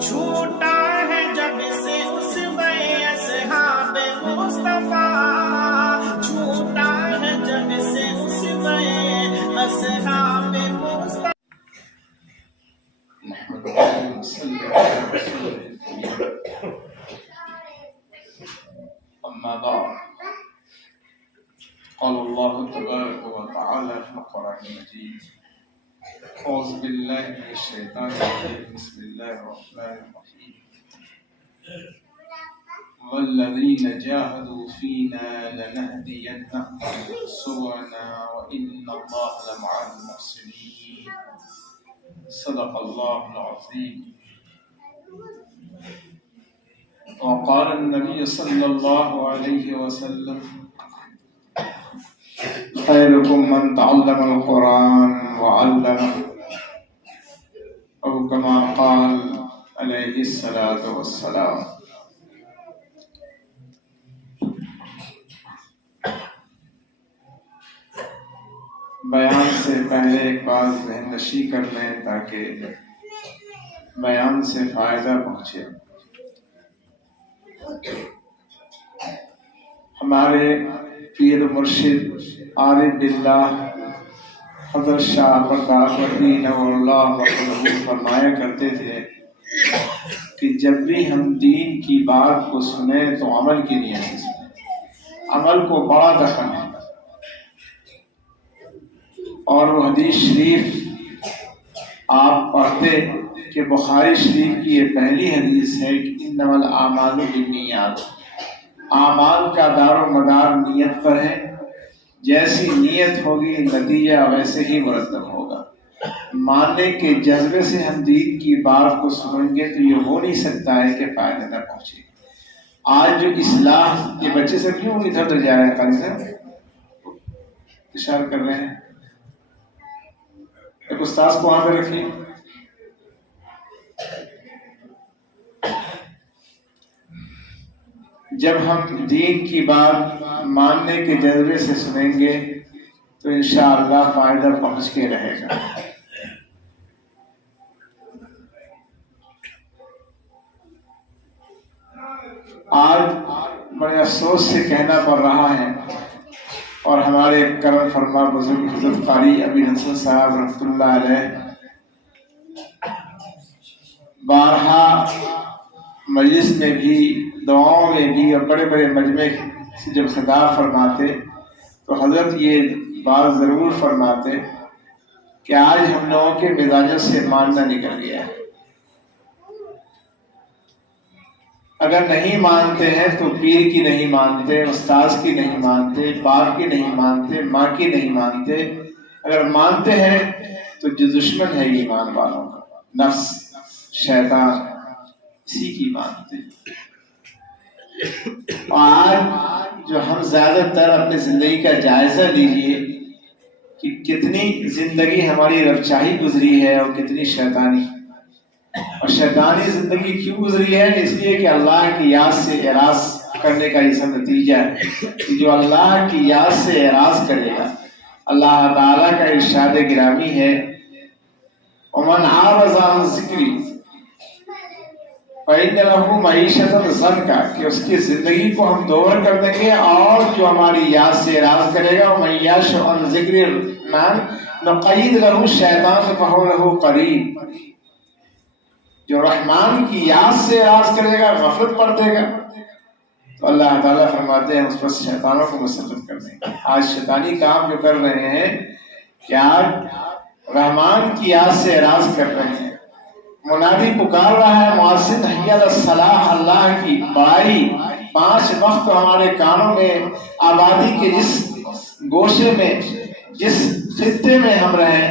چھوٹا ہے جب سے اس میں اصحاب مصطفیٰ، چھوٹا ہے جب سے اس میں اصحاب مصطفیٰ۔ أما بعد، قال الله تبارك وتعالى في القرآن المجيد: أعوذ بالله من الشيطان الرجيم، بسم الله الرحمن الرحيم: والذين جاهدوا فينا لنهدينهم سبلنا وإن الله لمع المحسنين. صدق الله العظيم. وقال النبي صلى الله عليه وسلم: خيركم من تعلم القرآن وعلمه، أو كما قال عليه الصلاة والسلام۔ بیان سے پہلے ایک بات ذہن نشی کر لیں تاکہ بیان سے فائدہ پہنچے۔ ہمارے پیر مرشد عارف باللہ حضرت شاہ برداشتی نور اللہ وقتہ فرمایا کرتے تھے کہ جب بھی ہم دین کی بات کو سنیں تو عمل کی نیت سے سنیں، عمل کو بڑا دخل ہے۔ اور وہ حدیث شریف آپ پڑھتے کہ بخاری شریف کی یہ پہلی حدیث ہے کہ انما الاعمال بالنیات، اعمال کا دار و مدار نیت پر ہے، جیسی نیت ہوگی نتیجہ ویسے ہی مرتب ہوگا۔ ماننے کے جذبے سے ہم دین کی بات کو سنیں گے تو یہ ہو نہیں سکتا ہے کہ فائدہ نہ پہنچے۔ آج جو اصلاح، یہ بچے سے کیوں ادھر ادھر جا رہے ہیں؟ قاری صاحب اشارہ کر رہے ہیں، ایک استاذ کو وہاں پہ رکھیے۔ جب ہم دین کی بات ماننے کے جذبے سے سنیں گے تو انشاءاللہ فائدہ پہنچ کے رہے گا۔ آج بڑے افسوس سے کہنا پڑ رہا ہے، اور ہمارے کرم فرما بزرگ حضرت قاری ابی حسن صاحب رحمۃ اللہ علیہ بارہا مجلس میں بھی، دعاؤں میں بھی اور بڑے بڑے مجمع سے جب خطاب فرماتے تو حضرت یہ بات ضرور فرماتے کہ آج ہم لوگوں کے مزاجوں سے ماننا نکل گیا ہے۔ اگر نہیں مانتے ہیں تو پیر کی نہیں مانتے، استاذ کی نہیں مانتے، باپ کی نہیں مانتے، ماں کی نہیں مانتے۔ اگر مانتے ہیں تو جو دشمن ہے ایمان والوں کا، نفس، شیطان، اسی کی مانتے۔ اور آج جو ہم زیادہ تر اپنی زندگی کا جائزہ لیجئے کہ کتنی زندگی ہماری رب چاہی گزری ہے اور کتنی شیطانی۔ اور شیطانی زندگی کیوں گزری ہے؟ اس لیے کہ اللہ کی یاد سے اعراض کرنے کا یہ سب نتیجہ ہے کہ جو اللہ کی یاد سے اعراض کرے گا، اللہ تعالیٰ کا ارشاد گرامی ہے وَمَنْ عَارَضَ عَنْ ذِكْرِي فَإِنَّ لَهُ مَعِيشَةً ضَنْكًا، کہ اس کی زندگی کو ہم دوبر کر دیں گے، اور جو ہماری یاد سے اعراض کرے گا وَمَنْ يَعْشُ عَنْ ذِكْرِ الرَّحْمَنِ نُقَيِّضْ لَهُ الشَّيْطَانَ فَهُوَ لَهُ قَرِينٌ، جو رحمان کی یاد سے اعراض کرے گا، غفلت پر دے گا، تو اللہ تعالیٰ فرماتے ہیں اس پر شیطانوں کو مسلط کر دیں گے۔ آج شیطانی کام جو کر رہے ہیں کہ آج رحمان کی یاد سے اعراض کر رہے ہیں، منادی پکار رہا ہے مؤذن حی علی الصلاح، اللہ کی بڑائی 5 وقت ہمارے کانوں میں، آبادی کے جس گوشے میں، جس خطے میں ہم رہیں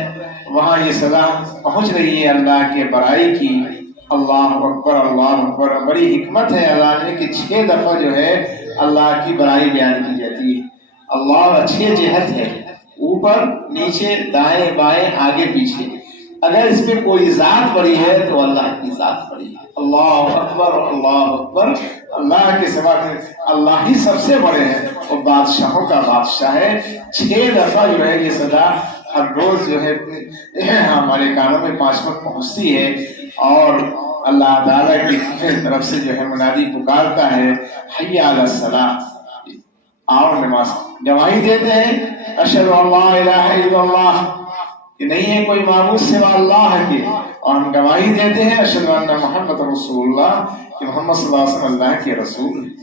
وہاں یہ صدا پہنچ رہی ہے اللہ کے بڑائی کی۔ اللہ اکبر، اللہ اکبر۔ بڑی حکمت ہے اللہ نے کہ 6 دفعہ جو ہے اللہ کی بڑائی بیان کی جاتی ہے۔ اللہ 6 جہت ہے، اوپر، نیچے، دائیں بائیں، آگے پیچھے۔ اگر اس میں کوئی ذات بڑی ہے تو اللہ کی ذات بڑی ہے۔ اللہ اکبر، اللہ اکبر۔ اللہ کے سوا اللہ ہی سب سے بڑے ہیں، وہ بادشاہوں کا بادشاہ ہے۔ 6 دفعہ جو ہے یہ صدا ہر روز جو ہے ہمارے کانوں میں 5 وقت پہنچتی ہے، اور اللہ تعالیٰ کی طرف سے جو ہے منادی پکارتا ہے حی علی الصلاۃ، آؤ نماز، گواہی دیتے ہیں اشہد ان لا الہ الا اللہ کہ نہیں ہے کوئی معبود سوا اللہ کے، اور ہم گواہی دیتے ہیں اشہد ان محمد رسول اللہ کہ محمد صلی اللہ علیہ وسلم اللہ کے رسول ہیں۔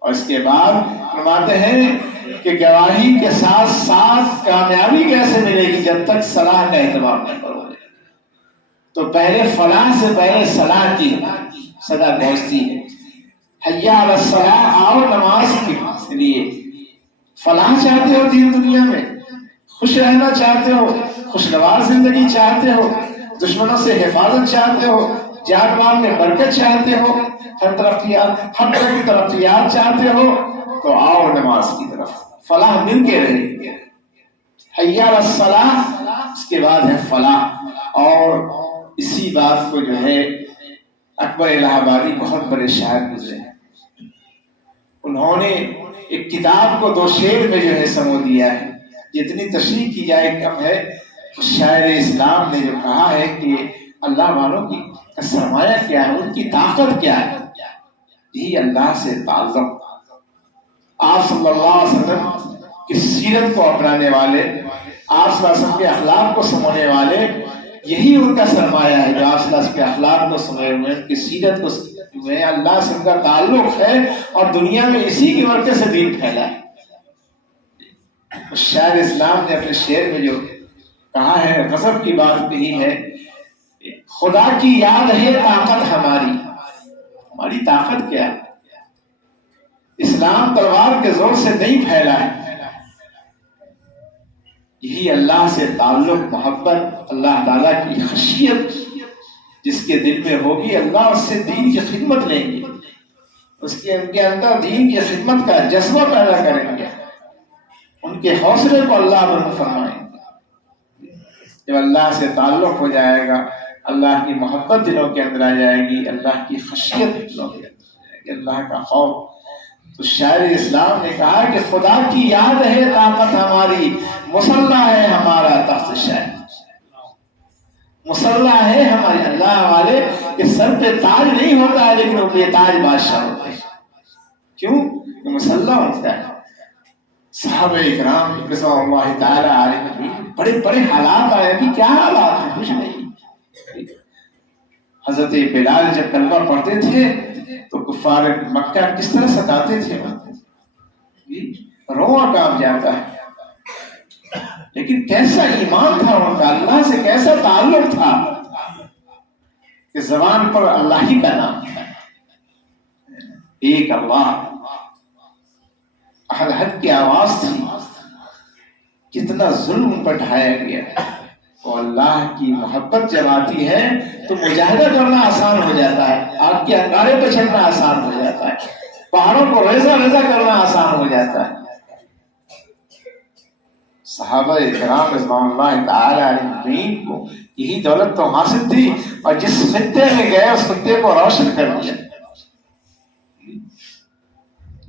اور اس کے بعد فرماتے ہیں کہ گواہی کے ساتھ ساتھ کامیابی کیسے ملے گی جب تک صلاح کا اہتمام نہ کرو گے۔ تو پہلے فلاح سے پہلے صلاح کی صدا پہنچتی ہے، حی علی الصلاۃ، آؤ نماز کے لیے۔ فلاح چاہتے ہو دین دنیا میں، خوش رہنا چاہتے ہو، خوشگوار زندگی چاہتے ہو، دشمنوں سے حفاظت چاہتے ہو، جان مال میں برکت چاہتے ہو، ہر طرح کی ترقیات چاہتے ہو، تو آؤ نماز کی طرف، فلاح مل کے رہے گی۔ حی علی الصلاۃ، اس کے بعد ہے فلاح۔ اور اسی بات کو جو ہے اکبر الہ آبادی بہت بڑے شاعر گزرے ہیں، انہوں نے ایک کتاب کو 2 شعر میں جو ہے سمو دیا ہے، جتنی تشریح کی جائے کم ہے۔ شاعر اسلام نے جو کہا ہے کہ اللہ والوں کی سرمایہ کیا ہے، ان کی طاقت کیا ہے، یہی اللہ سے تعلق۔ آپ صلی اللہ علیہ وسلم کی سیرت کو اپنانے والے، آپ صلی اللہ علیہ وسلم کے اخلاق کو سمجھنے والے، یہی ان کا سرمایہ ہے جو آپ صلی اللہ علیہ وسلم کے اخلاق کو سمجھے ہوئے ہیں، ان کی سیرت کو سمجھے ہوئے ہیں، اللہ سے ان کا تعلق ہے، اور دنیا میں اسی کی برکت سے دین پھیلا ہے۔ شاعر اسلام نے اپنے شعر میں جو کہا ہے، غضب کی بات کہی ہے، خدا کی یاد ہے طاقت ہماری، ہماری طاقت کیا ہے؟ اسلام تلوار کے زور سے نہیں پھیلا ہے، یہی اللہ سے تعلق، محبت، اللہ تعالیٰ کی خشیت جس کے دل میں ہوگی، اللہ اس سے دین کی خدمت لیں گے، ان کے اندر دین کی خدمت کا جذبہ پیدا کریں گے، ان کے حوصلے کو اللہ بلند فرمائیں گے۔ جب اللہ سے تعلق ہو جائے گا، اللہ کی محبت دلوں کے اندر آ جائے گی، اللہ کی خشیت دلوں کے اندر آ جائے گی، اللہ کا خوف۔ تو شاعر اسلام نے کہا کہ خدا کی یاد ہے طاقت ہماری، مسلح ہے ہمارا تخت شاہی، مسلح ہے ہمارے اللہ والے کہ سر پہ تاج نہیں ہوتا ہے لیکن وہ بے تاج بادشاہ ہوتے ہیں، کیوں؟ کہ مسلح ہوتا ہے۔ صحابہ اکرام رضوان اللہ تعالی علیہم بڑے بڑے حالات آئے کہ کیا حالات ہیں، کچھ نہیں۔ حضرت بلال جب کلمہ پڑھتے تھے تو کفار مکہ کس طرح ستاتے تھے، رواں کام جاتا ہے، لیکن کیسا ایمان تھا ان کا، اللہ سے کیسا تعلق تھا کہ زبان پر اللہ ہی کا نام تھا، ایک اللہ، احد احد کی آواز تھی۔ کتنا ظلم ان پر ڈھایا گیا، اور اللہ کی محبت جب آتی ہے تو مجاہدہ کرنا آسان ہو جاتا ہے، آگ کے انگارے پہ چڑھنا آسان ہو جاتا ہے، پہاڑوں کو ریزہ ریزہ کرنا آسان ہو جاتا ہے۔ صحابہ کرام رضوان اللہ تعالی علیہم کو یہی دولت تو حاصل تھی، اور جس خطے میں گئے اس خطے کو روشن کر دیا۔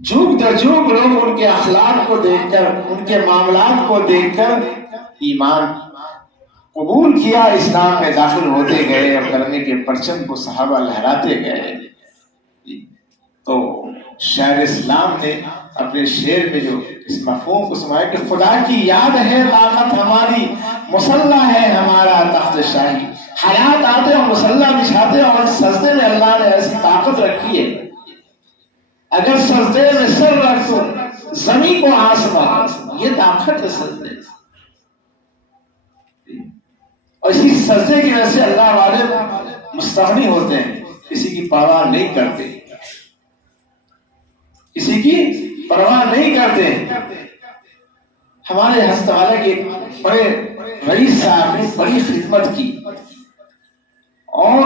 جھوک در جھوک لوگ ان کے اخلاق کو دیکھ کر، ان کے معاملات کو دیکھ کر ایمان قبول کیا، اسلام میں داخل ہوتے گئے، اور کلمے کے پرچم کو صحابہ لہراتے گئے۔ تو شاعر اسلام نے اپنے شعر میں جو اس مفہوم کو سمایا کہ خدا کی یاد ہے طاقت ہماری، مسلح ہے ہمارا تخت شاہی۔ حیات آتے اور مسلح بچھاتے، اور سجدے میں اللہ نے ایسی طاقت رکھی ہے، اگر سجدے میں سر رکھ تو زمین کو آسمان، یہ طاقت ہے سجدے۔ اور اسی سجدے کی وجہ سے اللہ والے مستغنی ہوتے ہیں، کسی کی پرواہ نہیں کرتے، کسی کی پرواہ نہیں کرتے۔ ہمارے حضرت والا کے ایک بڑے رئیس صاحب نے بڑی خدمت کی، اور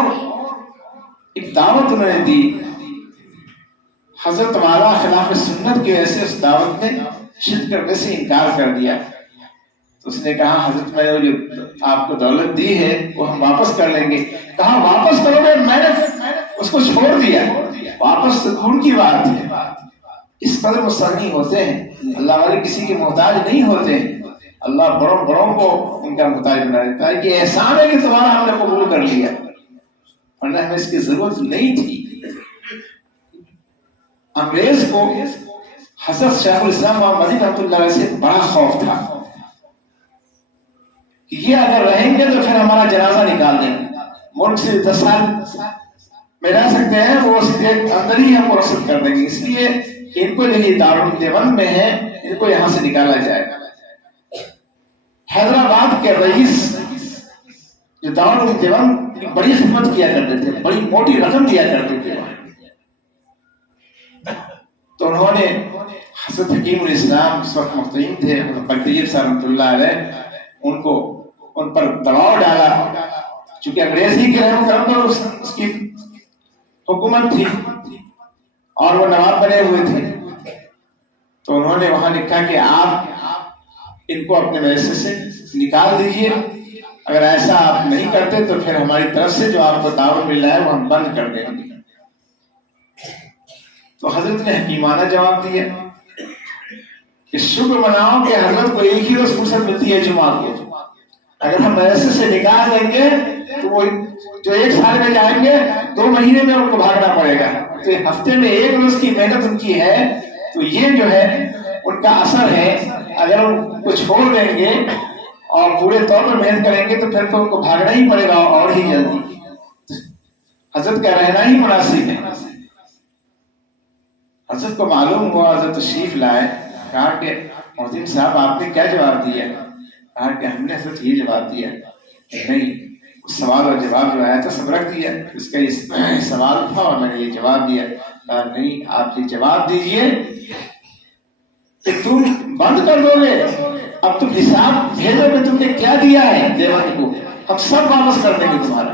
ایک دعوت انہوں نے دی، حضرت والا خلاف سنت کی وجہ سے اس دعوت میں شرکت کرنے سے انکار کر دیا۔ تو اس نے کہا حضرت میں نے جو آپ کو دولت دی ہے وہ ہم واپس کر لیں گے۔ کہا واپس کرو گے؟ میں نے اس کو چھوڑ دیا، واپس دور کی بات ہے۔ اس قدر مستغنی ہوتے ہیں، اللہ والے کسی کے محتاج نہیں ہوتے ہیں، اللہ بڑوں کو ان کا محتاج بنا دیتا ہے کہ احسان ہے کہ تمہارا ہم نے قبول کر لیا۔ ورنہ ہمیں اس کی ضرورت نہیں تھی. انگریز کو حضرت شیخ الاسلام مدنی رحمۃ اللہ علیہ سے بڑا خوف تھا کہ یہ اگر رہیں گے تو پھر ہمارا جنازہ نکال دیں گے. ملک سے 10 سال میں رہ سکتے ہیں، وہ اس کے اندر ہی ہم کو رخصت کر دیں گے. اس لیے ان کو جو یہ دارالعلوم دیوبند میں ہے ان کو یہاں سے نکالا جائے. حیدرآباد کے رئیس جو دارالعلوم دیوبند کی بڑی خدمت کیا کرتے تھے، بڑی موٹی رقم دیا کرتے تھے، تو انہوں نے حضرت حکیم الاسلام اس وقت مختیم تھے بکریت صاحب رحمۃ اللہ علیہ، ان پر دباؤ ڈالا. چونکہ انگریز ہی کے رحم کرم پر اس کی حکومت تھی اور وہ نواب بنے ہوئے تھے، تو انہوں نے وہاں لکھا کہ آپ ان کو اپنے مدرسے سے نکال دیجئے، اگر ایسا آپ نہیں کرتے تو پھر ہماری طرف سے جو آپ کو تعاون مل رہا ہے وہ ہم بند کر دیں گے. تو حضرت نے حکیمانہ جواب دیا کہ شکر مناؤ کہ حضرت کو ایک ہی روز فرصت ملتی ہے جمعہ کو، اگر ہم مدرسے سے نکال دیں گے تو وہ جو 1 سال میں جائیں گے 2 مہینے میں ان کو بھاگنا پڑے گا. تو ہفتے میں 1 روز کی محنت ان کی ہے، تو یہ جو ہے ان کا اثر ہے. اگر ان کو چھوڑ دیں گے اور پورے طور پر محنت کریں گے تو پھر تو ان کو بھاگنا ہی پڑے گا اور ہی جلدی. حضرت کا رہنا ہی مناسب ہے. حضرت کو معلوم ہوا، حضرت تشریف لائے، کہا کہ محسن صاحب آپ نے کیا جواب دیا؟ کہا کہ ہم نے حضرت یہ جواب دیا کہ نہیں، سوال اور جواب جو آیا تھا سب رکھ دیا، اس کا یہ سوال تھا اور میں نے یہ جواب دیا. کہا نہیں، آپ یہ جواب دیجئے کہ تم بند کر دو گے، اب تم حساب بھیجو کہ تم نے کیا دیا ہے دیوبند کو، ہم سب واپس کر دیں گے تمہارا.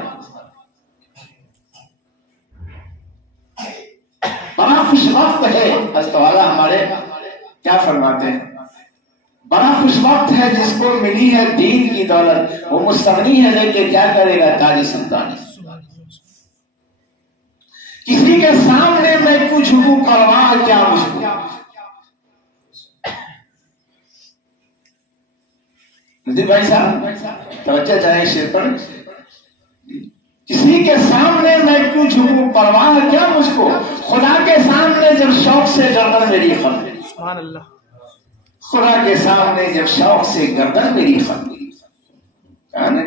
بڑا خوش وقت ہے. حضرت والا ہمارے کیا فرماتے ہیں، بڑا خوش وقت ہے جس کو ملی ہے دین کی دولت، وہ مستغنی ہے لیکن کیا کرے گا تاج سلطانی. کسی کے سامنے میں کچھ ہوں پرواہ کیا مجھ کو. ندیم بھائی صاحب توجہ چاہیں شیر پر. کسی کے سامنے میں کیوں جھکوں پرواہ کیا مجھ کو، خدا کے سامنے جب شوق سے گردن میری خم. سبحان اللہ. خدا کے سامنے جب شوق سے گردن میری خم.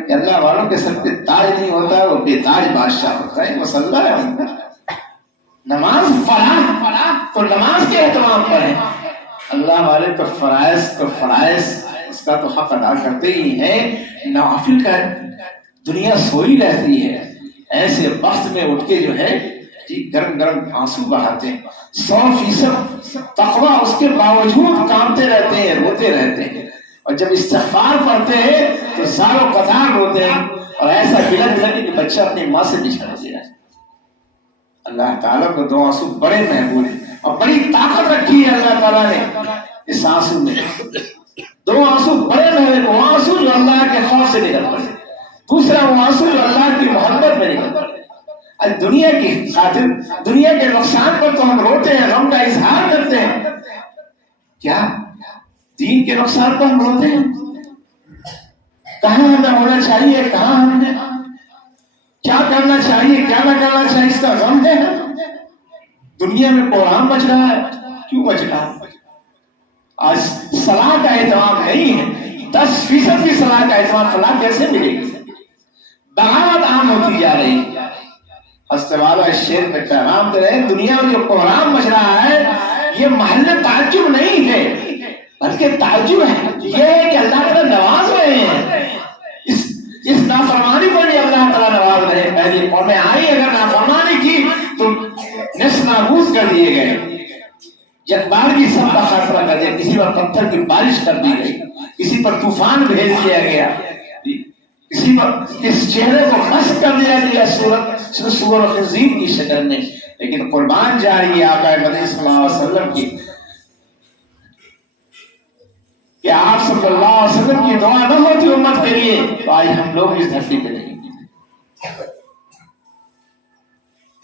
کہ اللہ والوں کے سر پہ تاج نہیں ہوتا، وہ بے تاج بادشاہ ہوتا ہے. مسئلہ ہے ان کا. نماز فرائض تو نماز کے اہتمام پر ہے، اللہ والے تو فرائض اس کا تو حق ادا کرتے ہی ہیں. نوافل کا دنیا سوئی رہتی ہے، ایسے وقت میں اٹھ کے جو ہے گرم گرم آنسو بہاتے ہیں. 100% تقویٰ اس کے باوجود کامتے رہتے ہیں، روتے رہتے ہیں، اور جب استغفار پڑھتے ہیں تو زاروں قطار روتے ہیں اور ایسا بلند لگے کہ بچہ اپنی ماں سے بچھڑ گیا. اللہ تعالیٰ کو 2 آنسو بڑے محبوب ہیں اور بڑی طاقت رکھی ہے اللہ تعالیٰ نے اس آنسو میں. 2 آنسو بڑے محبوب، وہ آنسو جو اللہ کے خوف سے نکل پڑے، دوسرا وہ آنسو جو اللہ کی محبت میں نکل پڑے. دنیا کی خاطر، دنیا کے نقصان پر تو ہم روتے ہیں، غم کا اظہار کرتے ہیں، کیا دین کے نقصان پر ہم روتے ہیں؟ کہاں ہمیں ہونا چاہیے، کہاں ہمیں کیا کرنا چاہیے، کیا نہ کرنا چاہیے، اس کا غم ہے. دنیا میں بحران مچ رہا ہے، کیوں مچ رہا ہے؟ آج صلاح کا اہتمام نہیں ہے. 10% کی صلاح کا اہتمام، صلاح کیسے ملے گی؟ بغاوت عام ہوتی جا رہی ہے. حضرت والا اس شعر میں پیغام دے رہے ہیں، دنیا میں جو بحران مچ رہا ہے یہ محل تعجب نہیں ہے بلکہ تعجب ہے. یہ ہے کہ اللہ تعالیٰ نواز رہے ہیں، اس نافرمانی پر بھی اللہ تعالیٰ نواز رہے ہیں. پہلی قومیں آئی، اگر نافرمانی کی تو نصف نابود کر دیے گئے، جتبار کی سب کا خاتمہ کر دیا، کسی پر پتھر کی بارش کر دی گئی، کسی پر طوفان بھیج دیا گیا، کسی پر اس چہرے کو خشک کر دیا گیا سور و خنزیر کی شکل میں. لیکن قربان جاری آقا مدنی صلی اللہ علیہ وسلم کی کہ آپ صلی اللہ علیہ وسلم کی دعا نہ ہوتی امت کے لیے تو آج ہم لوگ اس دھرتی پہ نہیں.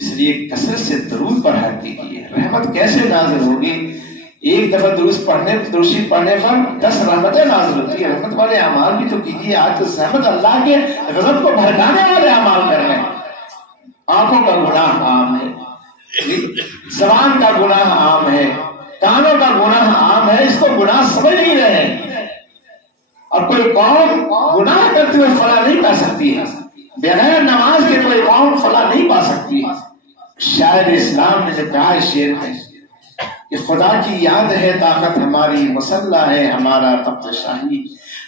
اس لیے کثرت سے درود پڑھا کیجیے. رحمت کیسے نازل ہوگی؟ ایک دفعہ درود پڑھنے پر 10 رحمتیں نازل ہوتی ہے. رحمت والے اعمال بھی تو کیجیے. آج تو رحمت اللہ کے غضب کو بھڑکانے والے اعمال کر رہے ہیں آنکھوں کا گناہ عام ہے، زبان کا گناہ عام ہے، کانوں کا گناہ عام ہے، اس کو گناہ سمجھ نہیں رہے ہیں۔ اور کوئی قوم گناہ کرتے ہوئے فلاح نہیں پا سکتی ہے، بغیر نماز کے کوئی قوم فلاح نہیں پا سکتی ہے۔ شاعر اسلام نے کہا شعر میں کہ خدا کی یاد ہے طاقت ہماری، مسلح ہے ہمارا تخت شاہی،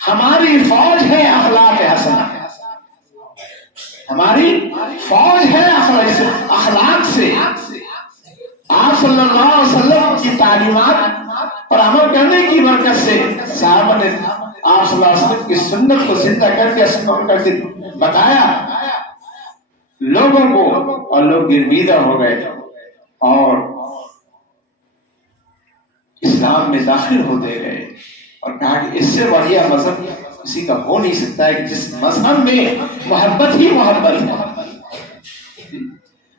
ہماری فوج ہے اخلاق حسنہ، ہماری فوج ہے اخلاق سے۔ آپ صلی اللہ علیہ وسلم کی تعلیمات پر عمل کرنے کی برکت سے صحابہ نے آپ صلی اللہ علیہ وسلم کی سنت کو زندہ کر کے بتایا لوگوں کو، اور لوگ گرویدہ ہو گئے اور اسلام میں داخل ہوتے گئے، اور کہا کہ اس سے بڑھیا مذہب کسی کا ہو نہیں سکتا ہے کہ جس مذہب میں محبت ہی محبت ہے،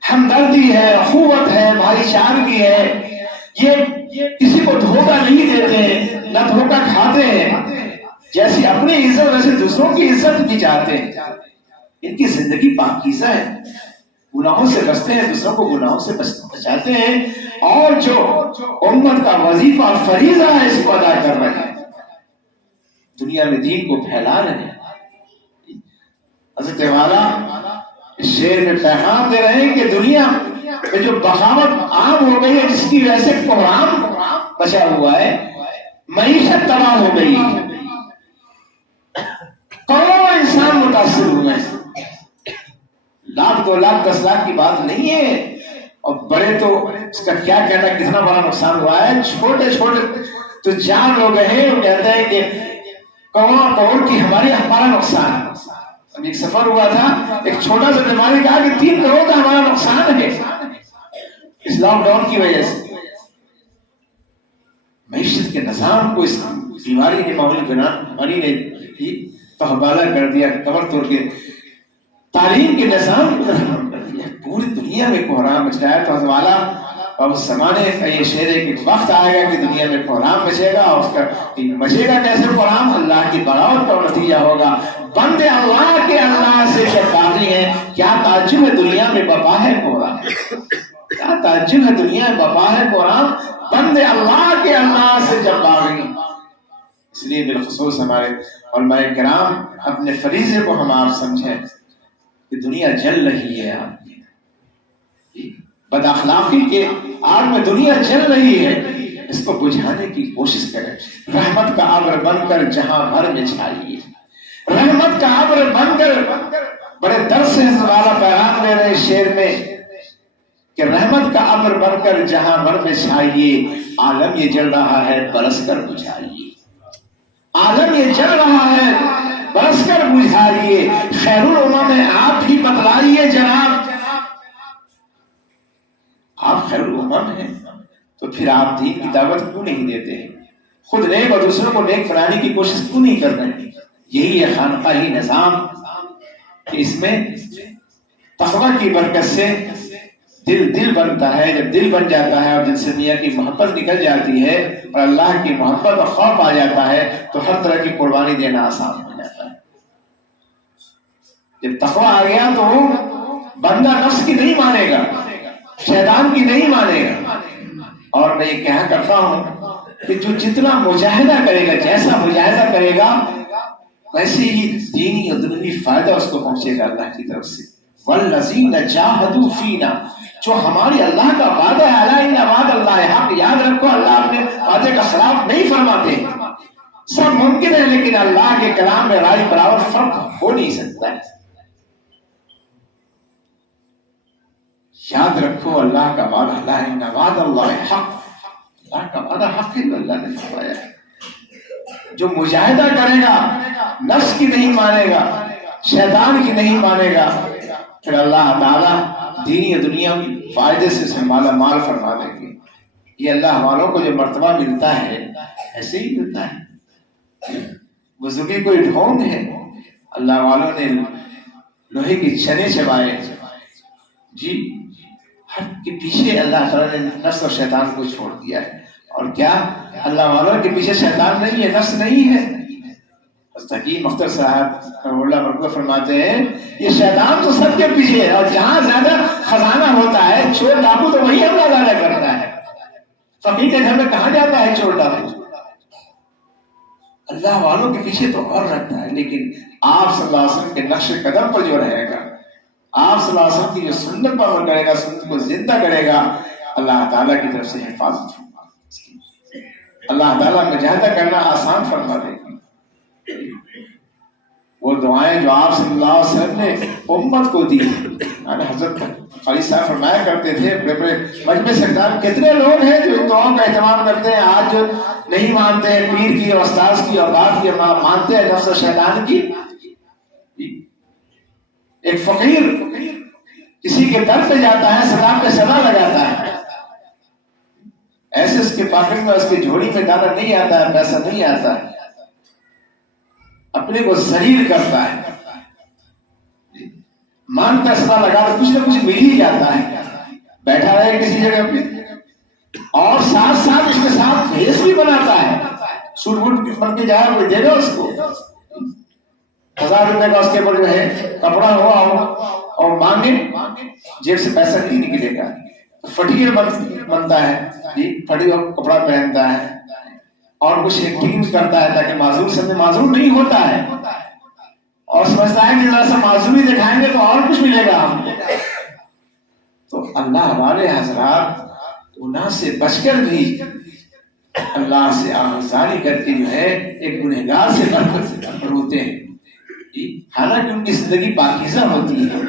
ہمدردی ہے، اخوت ہے، بھائی چارگی ہے، یہ کسی کو دھوکہ نہیں دیتے، نہ دھوکہ کھاتے ہیں، جیسی اپنی عزت ویسے دوسروں کی عزت بھی چاہتے ہیں، ان کی زندگی پاکیزہ ہے، گناہوں سے بچتے ہیں، دوسروں کو گناہوں سے بچاتے ہیں، اور جو امت کا وظیفہ فریضہ ہے اس کو ادا کر رہے ہیں، دنیا میں دین کو پھیلا رہے ہیں۔ حضرت والا اس شعر میں پیغام دے رہے ہیں کہ دنیا میں جو بغاوت عام ہو گئی ہے، جس کی وجہ سے قرآن بچا ہوا ہے، معیشت تباہ ہو گئی، کروڑوں انسان متاثر ہوئے ہیں، لاکھ 2 لاکھ 10 لاکھ کی بات نہیں ہے، اور بڑے تو اس کا کیا کہنا، کتنا بڑا نقصان ہوا ہے، چھوٹے چھوٹے تو جان لوگ ہیں، وہ کہتے ہیں کہ کروڑ کی ہمارا نقصان ہے۔ اب ایک سفر ہوا تھا، ایک چھوٹا سا بیماری کہا کہ 3 کروڑ کا ہمارا نقصان ہے اس لاک ڈاؤن کی وجہ سے۔ معیشت کے نظام کو اس بیماری نے بیماری نے تہبالہ کر دیا، کمر توڑ کے تعلیم کے نظام کو ختم کر دیا، پوری دنیا میں کوہرام مچایا۔ تو حضرت والا اور اس زمانے کا یہ شعر ہے کہ وقت آئے گا کہ دنیا میں کوہرام مچے گا، اور اس کا مچے گا کیسے کوہرام؟ اللہ کی بغاوت کا نتیجہ ہوگا۔ بندے اللہ کے اللہ سے جب باغی ہیں، کیا تعجب ہے دنیا میں بپا ہے کوہرام، کیا تعجب ہے دنیا میں بپا ہے کوہرام، بندے اللہ کے اللہ سے جب باغی۔ اس لیے بالخصوص ہمارے علماء کرام اپنے فریضے کو ہم آپ سمجھیں کہ دنیا جل رہی ہے، بد اخلاقی کے آگ میں دنیا جل رہی ہے، اس کو بجھانے کی کوشش کریں، رحمت کا ابر بن کر جہاں بھر میں چھائیے، رحمت کا ابر بن کر، بڑے درد سے والا پیغام دے رہے شعر میں کہ رحمت کا ابر بن کر جہاں بھر میں چھائیے، عالم یہ جل رہا ہے برس کر بجھائیے، عالم یہ جل رہا ہے برس کر بجھائیے، خیر الامم ہے آپ ہی بتلائیے جناب، آپ خیر الامم ہیں تو پھر آپ دین کی دعوت کیوں نہیں دیتے ہیں؟ خود نیک اور دوسروں کو نیک بنانے کی کوشش کیوں نہیں کر رہے ہیں؟ یہی ہے خانقاہی نظام کہ اس میں تقویٰ کی برکت سے دل بنتا ہے، جب دل بن جاتا ہے اور دل سے میاں کی محبت نکل جاتی ہے اور اللہ کی محبت اور خوف آ جاتا ہے تو ہر طرح کی قربانی دینا آسان ہو جاتا ہے۔ جب تقویٰ آ گیا تو وہ بندہ نفس کی نہیں مانے گا، شیطان کی نہیں مانے گا، اور میں یہ کہا کرتا ہوں کہ جو جتنا مجاہدہ کرے گا، جیسا مجاہدہ کرے گا ویسے ہی دینی اور دنیوی فائدہ اس کو پہنچے گا اللہ کی طرف سے۔ والذین جاہدوا فینا، جو ہماری اللہ کا وعدہ ہے، الا ان وعد اللہ حق، یاد رکھو اللہ اپنے وعدے کا خلاف نہیں فرماتے، سب ممکن ہے لیکن اللہ کے کلام میں رائے برابر فرق ہو نہیں سکتا ہے۔ یاد رکھو اللہ کا وعدہ، الا ان وعد اللہ حق، اللہ کا وعدہ حق ہے، اللہ نے فرمایا ہے۔ جو مجاہدہ کرے گا، نفس کی نہیں مانے گا، شیطان کی نہیں مانے گا، پھر اللہ تعالیٰ دینی اور دنیا کی فائدے سے اسے مالا مال فرما دیں گے۔ یہ اللہ والوں کو جو مرتبہ ملتا ہے ایسے ہی ملتا ہے، بزرگی کوئی ڈھونگ ہے، اللہ والوں نے لوہے کی چنے چبائے، جی ہر کے پیچھے اللہ تعالیٰ نے نفس اور شیطان کو چھوڑ دیا ہے۔ اور کیا اللہ والوں کے پیچھے شیطان نہیں ہے، نفس نہیں ہے؟ حکیم اختر صاحب اللہ برکت فرماتے ہیں یہ شیطان تو سب کے پیچھے ہے، اور جہاں زیادہ خزانہ ہوتا ہے چور ڈاکو تو وہی حملہ زیادہ کرتا ہے. فقیر کے گھر میں کہاں جاتا ہے چور ڈاکو؟ اللہ والوں کے پیچھے تو اور رہتا ہے. لیکن آپ صلی اللہ علیہ وسلم کے نقش قدم پر جو رہے گا، آپ صلی اللہ علیہ وسلم کی جو سنت پر عمل کرے گا، سنت کو زندہ کرے گا، اللہ تعالیٰ کی طرف سے حفاظت فرما، اللہ تعالیٰ مجاہدہ کرنا آسان فرما دے گی. وہ دعائیں جو آپ صلی اللہ علیہ وسلم نے امت کو دی، حضرت قاری صاحب فرمایا کرتے تھے، بڑے بڑے مجمع سردار کتنے لوگ ہیں جو ان دعاؤں کا اہتمام کرتے ہیں، آج جو نہیں مانتے ہیں پیر کی اور استاذ کی اور بات کی، مانتے ہیں نفس و شیطان کی. ایک فقیر کسی کے در پہ جاتا ہے، سلام پہ صدا لگاتا ہے، ایسے اس کے پاکٹ میں، اس کی جھوڑی میں دانا نہیں آتا ہے، پیسہ نہیں آتا ہے، اپنے کو ذلیل کرتا ہے، مانگتا صدا لگا تو کچھ نہ کچھ مل ہی جاتا ہے، بیٹھا رہے کسی جگہ پہ، اور ساتھ ساتھ اس کے ساتھ بھیس بھی بناتا ہے، سوٹ بوٹ بن کے جائے کوئی دے گا اس کو 1000 روپے کا اس کے اوپر جو ہے کپڑا ہوا ہو اور مانگے، جیب سے پیسہ نہیں نکلے گا، فٹیے بنتا ہے جی، پھٹی ہوا کپڑا پہنتا ہے اور کچھ ایکٹنگ کرتا ہے تاکہ معذور سمجھے، معذور نہیں ہوتا ہے اور سمجھتا ہے کہ ذرا سا معذوری دکھائیں گے تو اور کچھ ملے گا ہم کو. تو اللہ والے حضرات گناہ سے بچ کر بھی اللہ سے آہذاری کر کے جو ہے ایک گنہگار سے برکت روتے ہیں، حالانکہ ان کی زندگی پاکیزہ ہوتی ہے،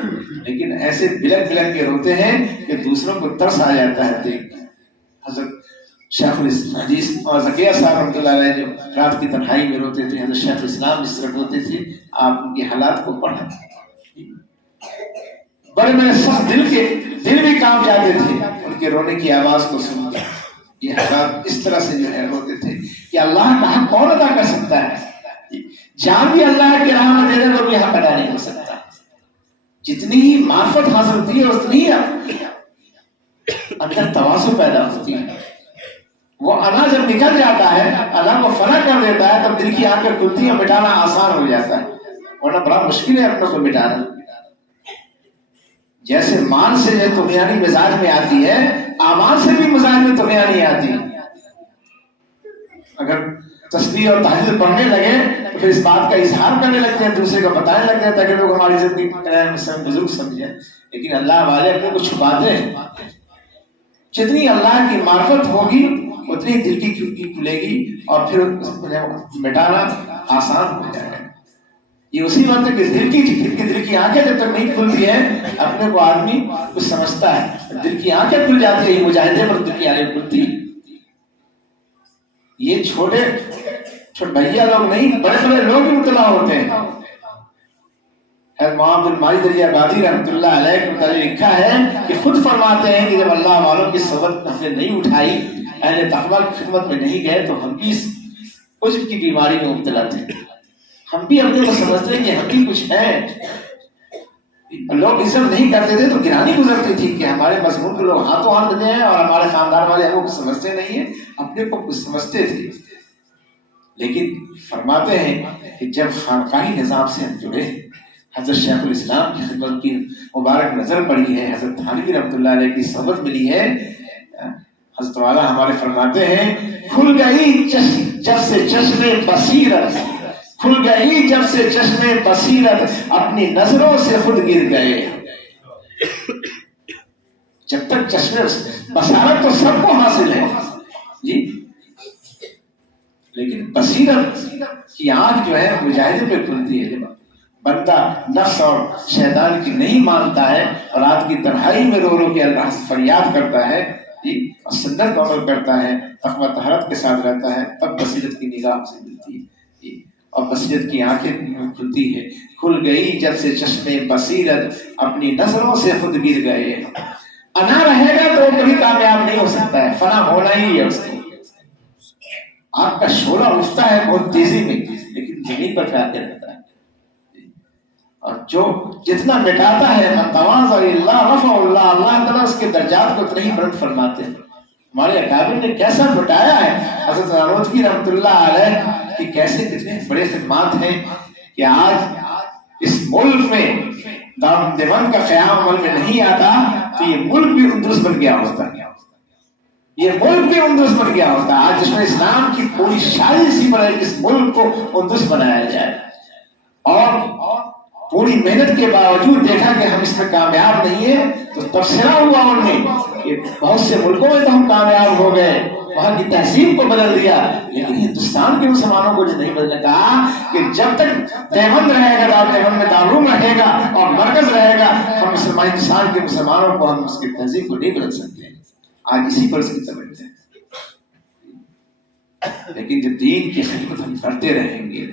لیکن ایسے بلک بلک کے روتے ہیں کہ دوسروں کو ترس آ جاتا ہے دیکھ. حضرت شیخ الحدیث اور زکیہ صاحب رحمۃ اللہ علیہ جو رات کی تنہائی میں روتے تھے، حضرت شیخ الاسلام اس طرح روتے تھے، آپ ان کے حالات کو پڑھا، بڑے بڑے سخت دل بھی کام جاتے تھے ان کے رونے کی آواز کو سن کے. یہ حضرات اس طرح سے جو ہے روتے تھے کہ اللہ کا حق کون ادا کر سکتا ہے، جان بھی اللہ کے راہ میں دے دے تو بھی حق ادا نہیں ہو سکتا. جتنی ہی معرفت حاصل ہوتی ہے اتنی ہی اندر تواضع پیدا ہوتی ہے. وہ انا جب نکل جاتا ہے، اللہ کو فنا کر دیتا ہے، تب دل کی آنکھیں کھلتی ہیں، مٹانا آسان ہو جاتا ہے، ورنہ بڑا مشکل ہے اپنے کو مٹانا. جیسے مان سے جو طغیانی مزاج میں آتی ہے، اعمال سے بھی مزاج میں طغیانی آتی ہے. اگر تسبیح اور تہجد پڑھنے لگے تو پھر اس بات کا اظہار کرنے لگتے ہیں، دوسرے کو بتانے لگتے ہیں تاکہ لوگ ہماری زندگی کریں، بزرگ سمجھیں. لیکن اللہ والے اپنے کو چھپاتے ہیں. جتنی اللہ کی معرفت ہوگی اتنی دل کی کھڑکی کھلے گی اور پھر مٹانا آسان ہو جائے گا. یہ اسی وقت ہے کہ دل کی آنکھیں جب تک نہیں کھلتی ہیں اپنے کو آدمی کچھ سمجھتا ہے، دل کی آنکھیں کھل جاتی ہے مجاہدے پر، دل کی آنکھیں کھلتی ہیں. یہ چھوٹے بھیا لوگ نہیں، بڑے بڑے لوگ بھی مبتلا ہوتے ہیں. محمد المائی دریا بادی رحمۃ اللہ علیہ کے متعلق لکھا ہے کہ خود فرماتے ہیں کہ جب اللہ والوں کی صحبت ہم نے نہیں اٹھائی، اہل تقویٰ کی خدمت میں نہیں گئے، تو ہم بھی اس عجب کی بیماری میں مبتلا تھے. ہم بھی اپنے کو سمجھتے ہیں کہ ہم بھی کچھ ہیں. لوگ عزت نہیں کرتے تھے تو گرانی گزرتی تھی کہ ہمارے مضمون کو لوگ ہاتھوں ہاتھ دیتے ہیں اور ہمارے خاندان والے ہم کو سمجھتے نہیں ہیں، اپنے کو کچھ سمجھتے تھے. لیکن فرماتے ہیں کہ جب خانقاہی نظام سے ہم جڑے، حضرت شیخ الاسلام کی خدمت کی مبارک نظر پڑی ہے، حضرت تھانوی رحمۃ اللہ علیہ کی صحبت ملی ہے، حضرت والا ہمارے فرماتے ہیں کھل گئی جب سے چشمے بصیرت، کھل گئی جب سے چشمے بصیرت، اپنی نظروں سے خود گر گئے. جب تک چشمے بصارت تو سب کو حاصل ہے جی، لیکن بصیرت کی آنکھ جو ہے مجاہدے پہ کھلتی ہے. جب بندہ نفس اور شیطان کی نہیں مانتا ہے، رات کی تنہائی میں رو رو کے اللہ سے فریاد کرتا ہے اور سنت پر عمل کرتا ہے، تقویٰ طہارت کے ساتھ رہتا ہے، تب بصیرت کی نگاہ سے ملتی ہے اور بصیرت کی آنکھیں کھلتی ہے. کھل گئی جب سے چشمے بصیرت، اپنی نظروں سے خود گر گئے. انا رہے گا تو وہ کبھی کامیاب نہیں ہو سکتا ہے، فنا ہونا ہی ہے اس کو. آپ کا شعلہ اٹھتا ہے بہت تیزی میں، لیکن زمین پر پھیلتے رہتا ہے. اور جو جتنا مٹاتا ہے من تواضع اللہ رفع اللہ، اللہ تعالیٰ اس کے درجات کو اتنا ہی بلند فرماتے ہیں. ہمارے اکابر نے کیسا لٹایا ہے. حضرت نانوتوی رحمۃ اللہ علیہ کہ کیسے کتنے بڑے خدمات ہیں کہ آج اس ملک میں دارالعلوم دیوبند کا قیام عمل میں نہیں آتا تو یہ ملک بھی اندلس بن گیا ہوتا. یہ ملک بھی اندلس بن گیا ہوتا. آج دشمن اسلام کی پوری شاعری اسی پر ہے کہ اس ملک کو اندلس بنایا جائے. اور پوری محنت کے باوجود دیکھا کہ ہم اس میں کامیاب نہیں ہیں تو تبصرہ ہوا ان میں کہ بہت سے ملکوں میں تو ہم کامیاب ہو گئے, وہاں کی تہذیب کو بدل دیا, لیکن ہندوستان کے مسلمانوں کو جو نہیں بدلنے. کہا کہ جب تک دیوبند رہے گا, دیوبند میں دارالعلوم رہے گا اور مرکز رہے گا, ہم مسلمان ہندوستان کے مسلمانوں کو ہم اس کی تہذیب کو نہیں بدل سکتے. آج اسی پر اس کی توجہ ہے. لیکن جب دین کی خدمت ہم کرتے رہیں گے,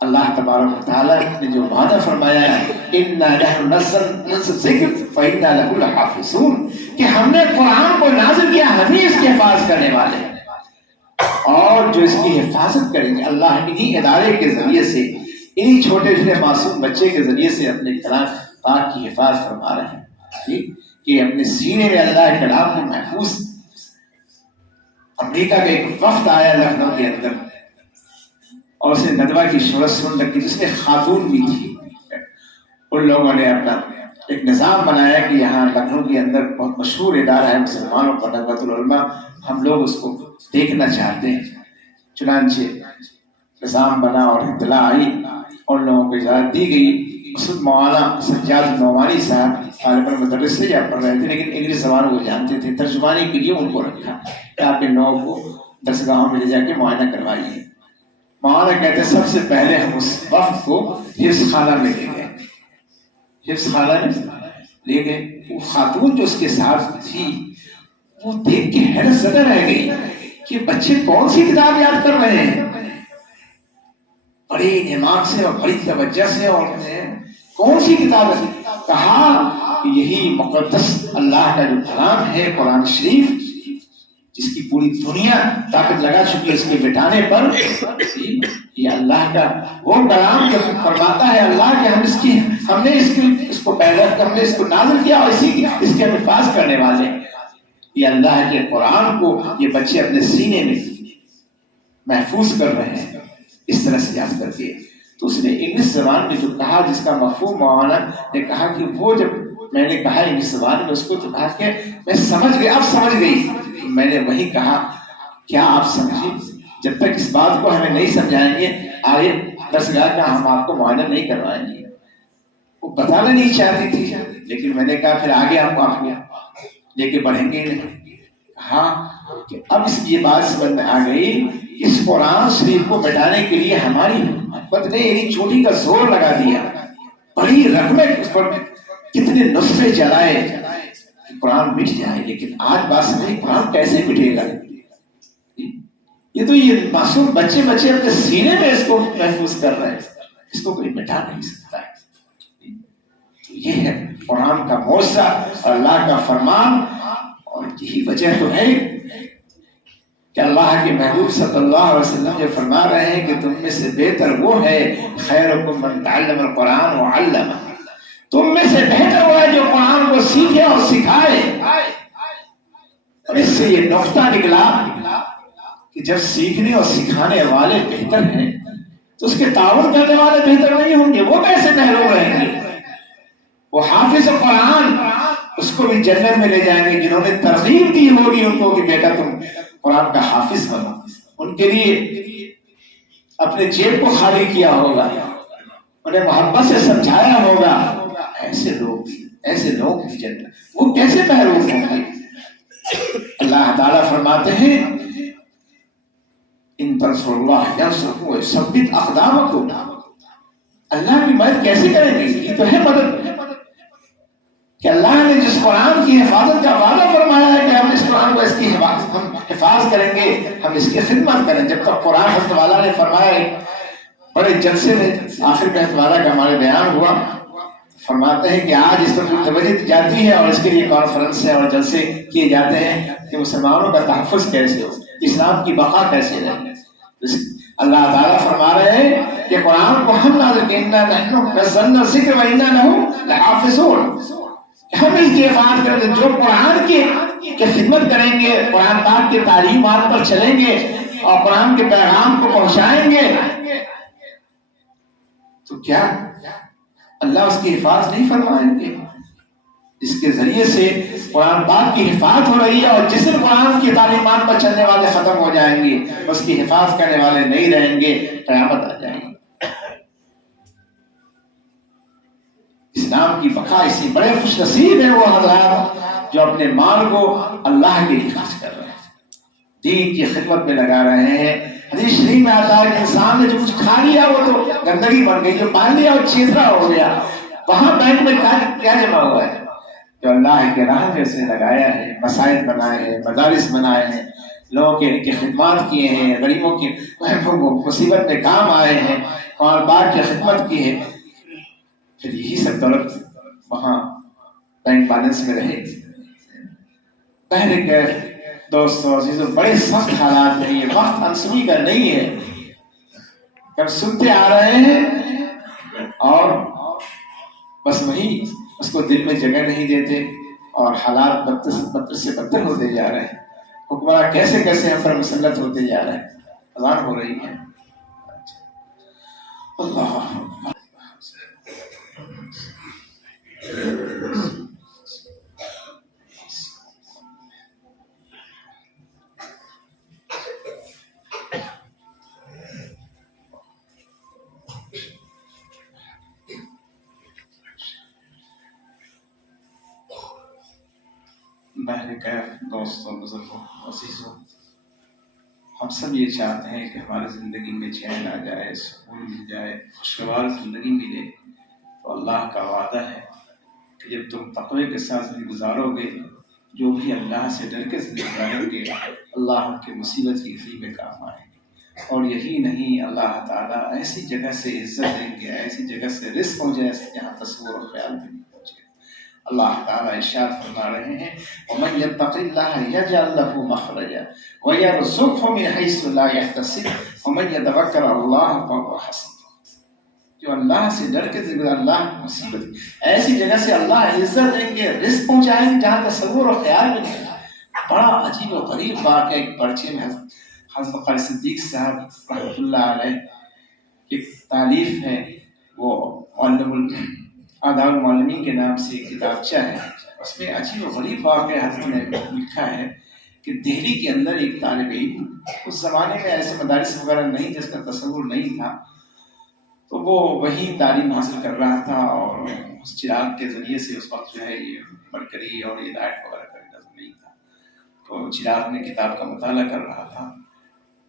اللہ تبارک و تعالیٰ نے جو وعدہ فرمایا ہے اِنَّا نَحْنُ نَزَّلْنَا الذِّكْرَ وَإِنَّا لَهُ لَحَافِظُونَ کہ ہم نے قرآن کو نازل کیا, ہم ہی اس کی حفاظت کرنے والے ہیں اور جو اس کی حفاظت کریں گے. اللہ انہی ادارے کے ذریعے سے, انہی چھوٹے چھوٹے معصوم بچے کے ذریعے سے اپنے کلام پاک کی حفاظت فرما رہے ہیں کہ اپنے سینے میں اللہ کے کلام کو محفوظ. امریکہ کا ایک وفد آیا لکھنؤ کے اندر اور اسے ندوہ کی شہرت سن لگی جس میں خاتون بھی تھی. ان لوگوں نے اپنا ایک نظام بنایا کہ یہاں لکھنؤ کے اندر بہت مشہور ادارہ ہے مسلمانوں کا ندوۃ العلماء, ہم لوگ اس کو دیکھنا چاہتے ہیں. چنانچہ نظام بنا اور اطلاع آئی, ان لوگوں کو اجازت دی گئی. مسعود مولانا سجاد نعمانی صاحب غالباً مدرس سے یا پڑھ رہے تھے لیکن انگلش زبان وہ جانتے تھے, ترجمانی کے لیے ان کو رکھا کہ آپ ان لوگوں کو درسگاہوں میں لے جا کے معائنہ کروائیے. مولانا کہتے سب سے پہلے ہم اس وقت کو حفظ خانہ میں لے گئے. حفظ خانہ میں لے گئے. وہ خاتون جو اس کے ساتھ تھی وہ دیکھ کے حیرت زدہ رہ گئی کہ بچے کون سی کتاب یاد کر رہے ہیں. بڑی دماغ سے اور بڑی توجہ سے, اور کون سی کتاب ہے. کہا کہ یہی مقدس اللہ کا جو کلام ہے قرآن شریف, جس کی پوری دنیا طاقت لگا چکی ہے اس کے مٹانے پر, یہ اللہ کا وہ کلام جو فرماتا ہے اللہ کہ ہم نے اس کو پیدا ہم نے اس کو نازل کیا اور اس کے ہم حفاظ کرنے والے. یہ اللہ کے قرآن کو یہ بچے اپنے سینے میں محفوظ کر رہے ہیں اس طرح سے یاد کر کے. تو اس نے انگلش زبان میں جو کہا جس کا مفہوم مولانا نے کہا کہ وہ جب میں نے کہا انگلش زبان میں اس کو تو کہا کہ میں سمجھ گئی, اب سمجھ گئی. میں نے وہی کہا کیا آپ سمجھیں, جب تک اس بات کو ہمیں نہیں سمجھائیں گے آگے درسگاہ کا ہم آپ کو معائنہ نہیں کروائیں گے. وہ بتانا نہیں چاہتی تھی لیکن میں نے کہا پھر آگے ہم آپ لے کے بڑھیں گے نہیں. ہاں کہ اب اس یہ بات سمجھ میں آ گئی اس قرآن شریف کو مٹانے کے لیے ہماری حکومت نے ایک چوٹی کا زور لگا دیا, بڑی رقمیں اس پر کتنے نسخے چلائے قرآن مٹ جائے. لیکن آج بات سمجھے قرآن کیسے مٹے گا. یہ تو یہ معصوم بچے اپنے سینے میں اس کو محفوظ کر رہے ہیں, اس کو کوئی مٹا نہیں سکتا ہے. یہ ہے قرآن کا معجزہ اور اللہ کا فرمان. اور یہی وجہ تو ہے کہ اللہ کے محبوب صلی اللہ علیہ وسلم جو فرما رہے ہیں کہ تم میں سے بہتر وہ ہے خیرکم من تعلم القرآن وعلمہ, تم میں سے بہتر وہ ہے جو قرآن کو سیکھے اور سکھائے. اور اس سے یہ نقطہ نکلا کہ جب سیکھنے اور سکھانے والے بہتر ہیں تو اس کے تعاون کرنے والے بہتر نہیں ہوں گے. وہ کیسے محروم رہیں گے. وہ حافظ قرآن اس کو بھی جنت میں لے جائیں گے جنہوں نے ترغیب دی ہوگی ان کو کہ بیٹا تم قرآن کا حافظ بنو. ان کے لیے اپنے جیب کو خالی کیا ہوگا, انہیں محبت سے سمجھایا ہوگا. ایسے لوگ بھی جنت, وہ کیسے محروم ہوں گے. اللہ تعالیٰ فرماتے ہیں ان تنصروا اللہ ینصرکم ویثبت اقدامکم. اللہ کی مدد کیسے کریں گے. یہ تو ہے مدد کہ اللہ نے جس قرآن کی حفاظت کا وعدہ فرمایا ہے کہ ہم اس قرآن کو اس کی حفاظت کریں گے, ہم اس کی خدمت کریں. جب تک قرآن حضرت والا نے فرمایا بڑے جلسے میں آخر میں حضرت والا کا ہمارے بیان ہوا, فرماتے ہیں کہ آج اس پر توجہ دی جاتی ہے اور اس کے لیے کانفرنس ہے اور جلسے کیے جاتے ہیں کہ مسلمانوں کا تحفظ کیسے ہو, اسلام کی بقا کیسے رہے. اللہ تعالیٰ فرما رہے ہیں کہ قرآن کو ہم نازل کیا, اِنَّا نَحْنُ نَزَّلْنَا الذِّكْرَ وَإِنَّا لَهُ لَحَافِظُونَ. ہم اس کی حفاظت کریں جو قرآن کہ خدمت کریں گے، قرآن پاک کے تعلیمات پر چلیں گے اور قرآن کے پیغام کو پہنچائیں گے، تو کیا اللہ اس کی حفاظت نہیں فرمائیں گے؟ اس کے ذریعے سے قرآن پاک کی حفاظت ہو رہی ہے، اور جس دن قرآن کی تعلیمات پر چلنے والے ختم ہو جائیں گے، اس کی حفاظت کرنے والے نہیں رہیں گے، قیامت آ جائے گی۔ اسلام کی بقا اسی بڑے خوش نصیب ہیں وہ حضرات جو اپنے مال کو اللہ کے لیے خرچ کر رہے ہیں، دین کی خدمت میں لگا رہے ہیں۔ حدیث شریف میں آتا ہے کہ انسان نے جو کچھ کھا لیا وہ تو گندگی بن گئی، جو پان لیا وہ چیزرا ہو گیا، وہاں بینک میں کیا جمع ہوا ہے؟ جو اللہ کے راہ میں اسے لگایا ہے، مساجد بنائے ہیں، مدارس بنائے ہیں، لوگوں کے خدمات کیے ہیں، غریبوں کی مصیبت میں کام آئے ہیں، اور بار کی خدمت کی ہے، پھر یہی سب دولت وہاں بینک بیلنس میں رہے گی۔ پہلے کہ دوستوں عزیزوں بڑے سخت حالات ہیں، یہ وقت انسنی کا نہیں ہے، ہم سنتے آ رہے ہیں اور بس وہی اس کو دل میں جگہ نہیں دیتے، اور حالات بدتر سے بدتر ہوتے جا رہے ہیں، حکمراں کیسے کیسے ہم پر مسلط ہوتے جا رہے ہیں۔ اذان ہو رہی ہے، اللہ دوستوں بزرگوں عزیزوں، ہم سب یہ چاہتے ہیں کہ ہماری زندگی میں چین آ جائے، سکون مل جائے، خوشگوار زندگی ملے۔ تو اللہ کا وعدہ ہے کہ جب تم تقوی کے ساتھ زندگی گزارو گے، جو بھی اللہ سے ڈر کے زندگی گزاریں گے، اللہ کی مصیبت کی گھڑی میں کام آئیں گے۔ اور یہی نہیں، اللہ تعالیٰ ایسی جگہ سے عزت دیں گے، ایسی جگہ سے رزق ہو جائے جہاں تصور و خیال بھی نہیں پہنچے۔ اللہ تعالیٰ ارشاد فرما رہے ہیں، وَمَن يَتَّقِ اللَّهَ يَجْعَل لَّهُ مَخْرَجًا وَيَرْزُقْهُ مِنْ حَيْثُ لَا يَحْتَسِبُ وَمَن يَتَوَكَّلْ عَلَى اللَّهِ فَهُوَ حَسْبُهُ۔ جو اللہ سے ڈر کے ذکر، اللہ مصیبت ایسی جگہ سے اللہ عزت دیں گے، رزق پہنچائیں گے جہاں تصور و خیال بھی نہیں۔ بڑا عجیب و غریب واقعہ ایک پرچے میں حضرت قاری صدیق صاحب رحمۃ اللہ علیہ کی تعلیف ہے، وہ آداب المعلمین کے نام سے ایک کتابچہ ہے، اس میں عجیب و غریب واقعہ حضرت نے لکھا ہے کہ دہلی کے اندر ایک طالب علم، اس زمانے میں ایسے مدارس وغیرہ نہیں، جس کا تصور نہیں تھا، تو وہ وہی تعلیم حاصل کر رہا تھا، اور اس چراغ کے ذریعے سے اس وقت جو ہے یہ مرکری اور یہ لائٹ وغیرہ کا نظر نہیں تھا، تو چراغ میں کتاب کا مطالعہ کر رہا تھا۔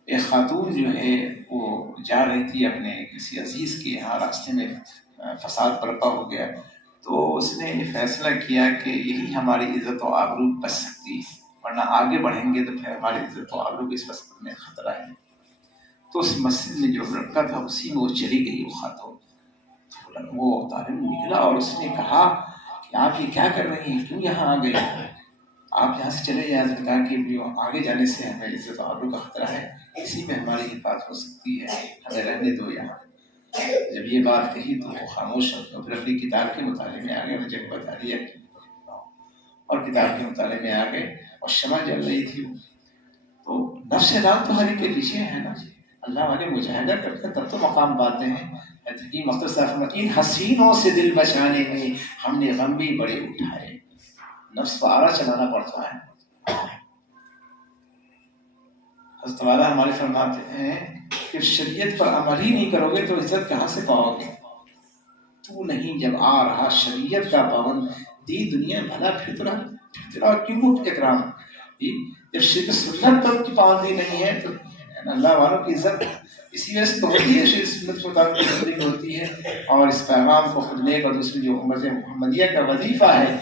ایک خاتون جو ہے وہ جا رہی تھی اپنے کسی عزیز کے یہاں، راستے میں فساد برپا ہو گیا، تو اس نے فیصلہ کیا کہ یہی ہماری عزت و آبرو بچ سکتی ہے، ورنہ آگے بڑھیں گے تو پھر ہماری عزت و آبرو کی اس وقت میں خطرہ ہے۔ تو اس مسجد میں جو لڑکا تھا اسی میں وہ چلی گئی وہ خاتون۔ وہ طالب نکلا اور اس نے کہا کہ آپ یہ کیا کر رہی ہیں، کیوں یہاں آ گئی، آپ یہاں سے چلے جائیں۔ کہا کہ آگے جانے سے ہمیں عزت و آبرو کا خطرہ ہے، اسی میں ہماری حفاظت ہو سکتی ہے، ہمیں رہنے دو یہاں۔ جب یہ بات کہی تو وہ خاموش ہو، پھر اپنی کتاب کے مطالعے میں آ گئے، مجھے بتا دیا اور کتاب کے مطالعے میں آ گئے، اور شمع جل رہی تھی۔ تو نفس رات تو ہر ایک کے پیچھے ہے نا، اللہ والے مجاہدہ کرتے ہیں تب تو مقام پاتے ہیں۔ حکیم اختر صاحب مکین حسینوں سے دل بچانے میں ہم نے غم بھی بڑے اٹھائے، نفس کو آرا چلانا پڑتا ہے۔ حضرت والا ہمارے فرماتے ہیں کہ شریعت پر عمل ہی نہیں کرو گے تو عزت کہاں سے پاؤ گے؟ تو نہیں جب آ رہا شریعت کا پابند، دی دنیا بھلا پھر کیوں اکرام؟ جب شریعت سنت پر کی پابندی نہیں ہے تو اللہ والوں کی عزت اسی وجہ سے تو ہوتی ہے، شریعت سنت کے مطابق زندگی ہوتی ہے، اور اس پیغام کو خود نیک اور دوسری جو امت محمدیہ کا وظیفہ ہے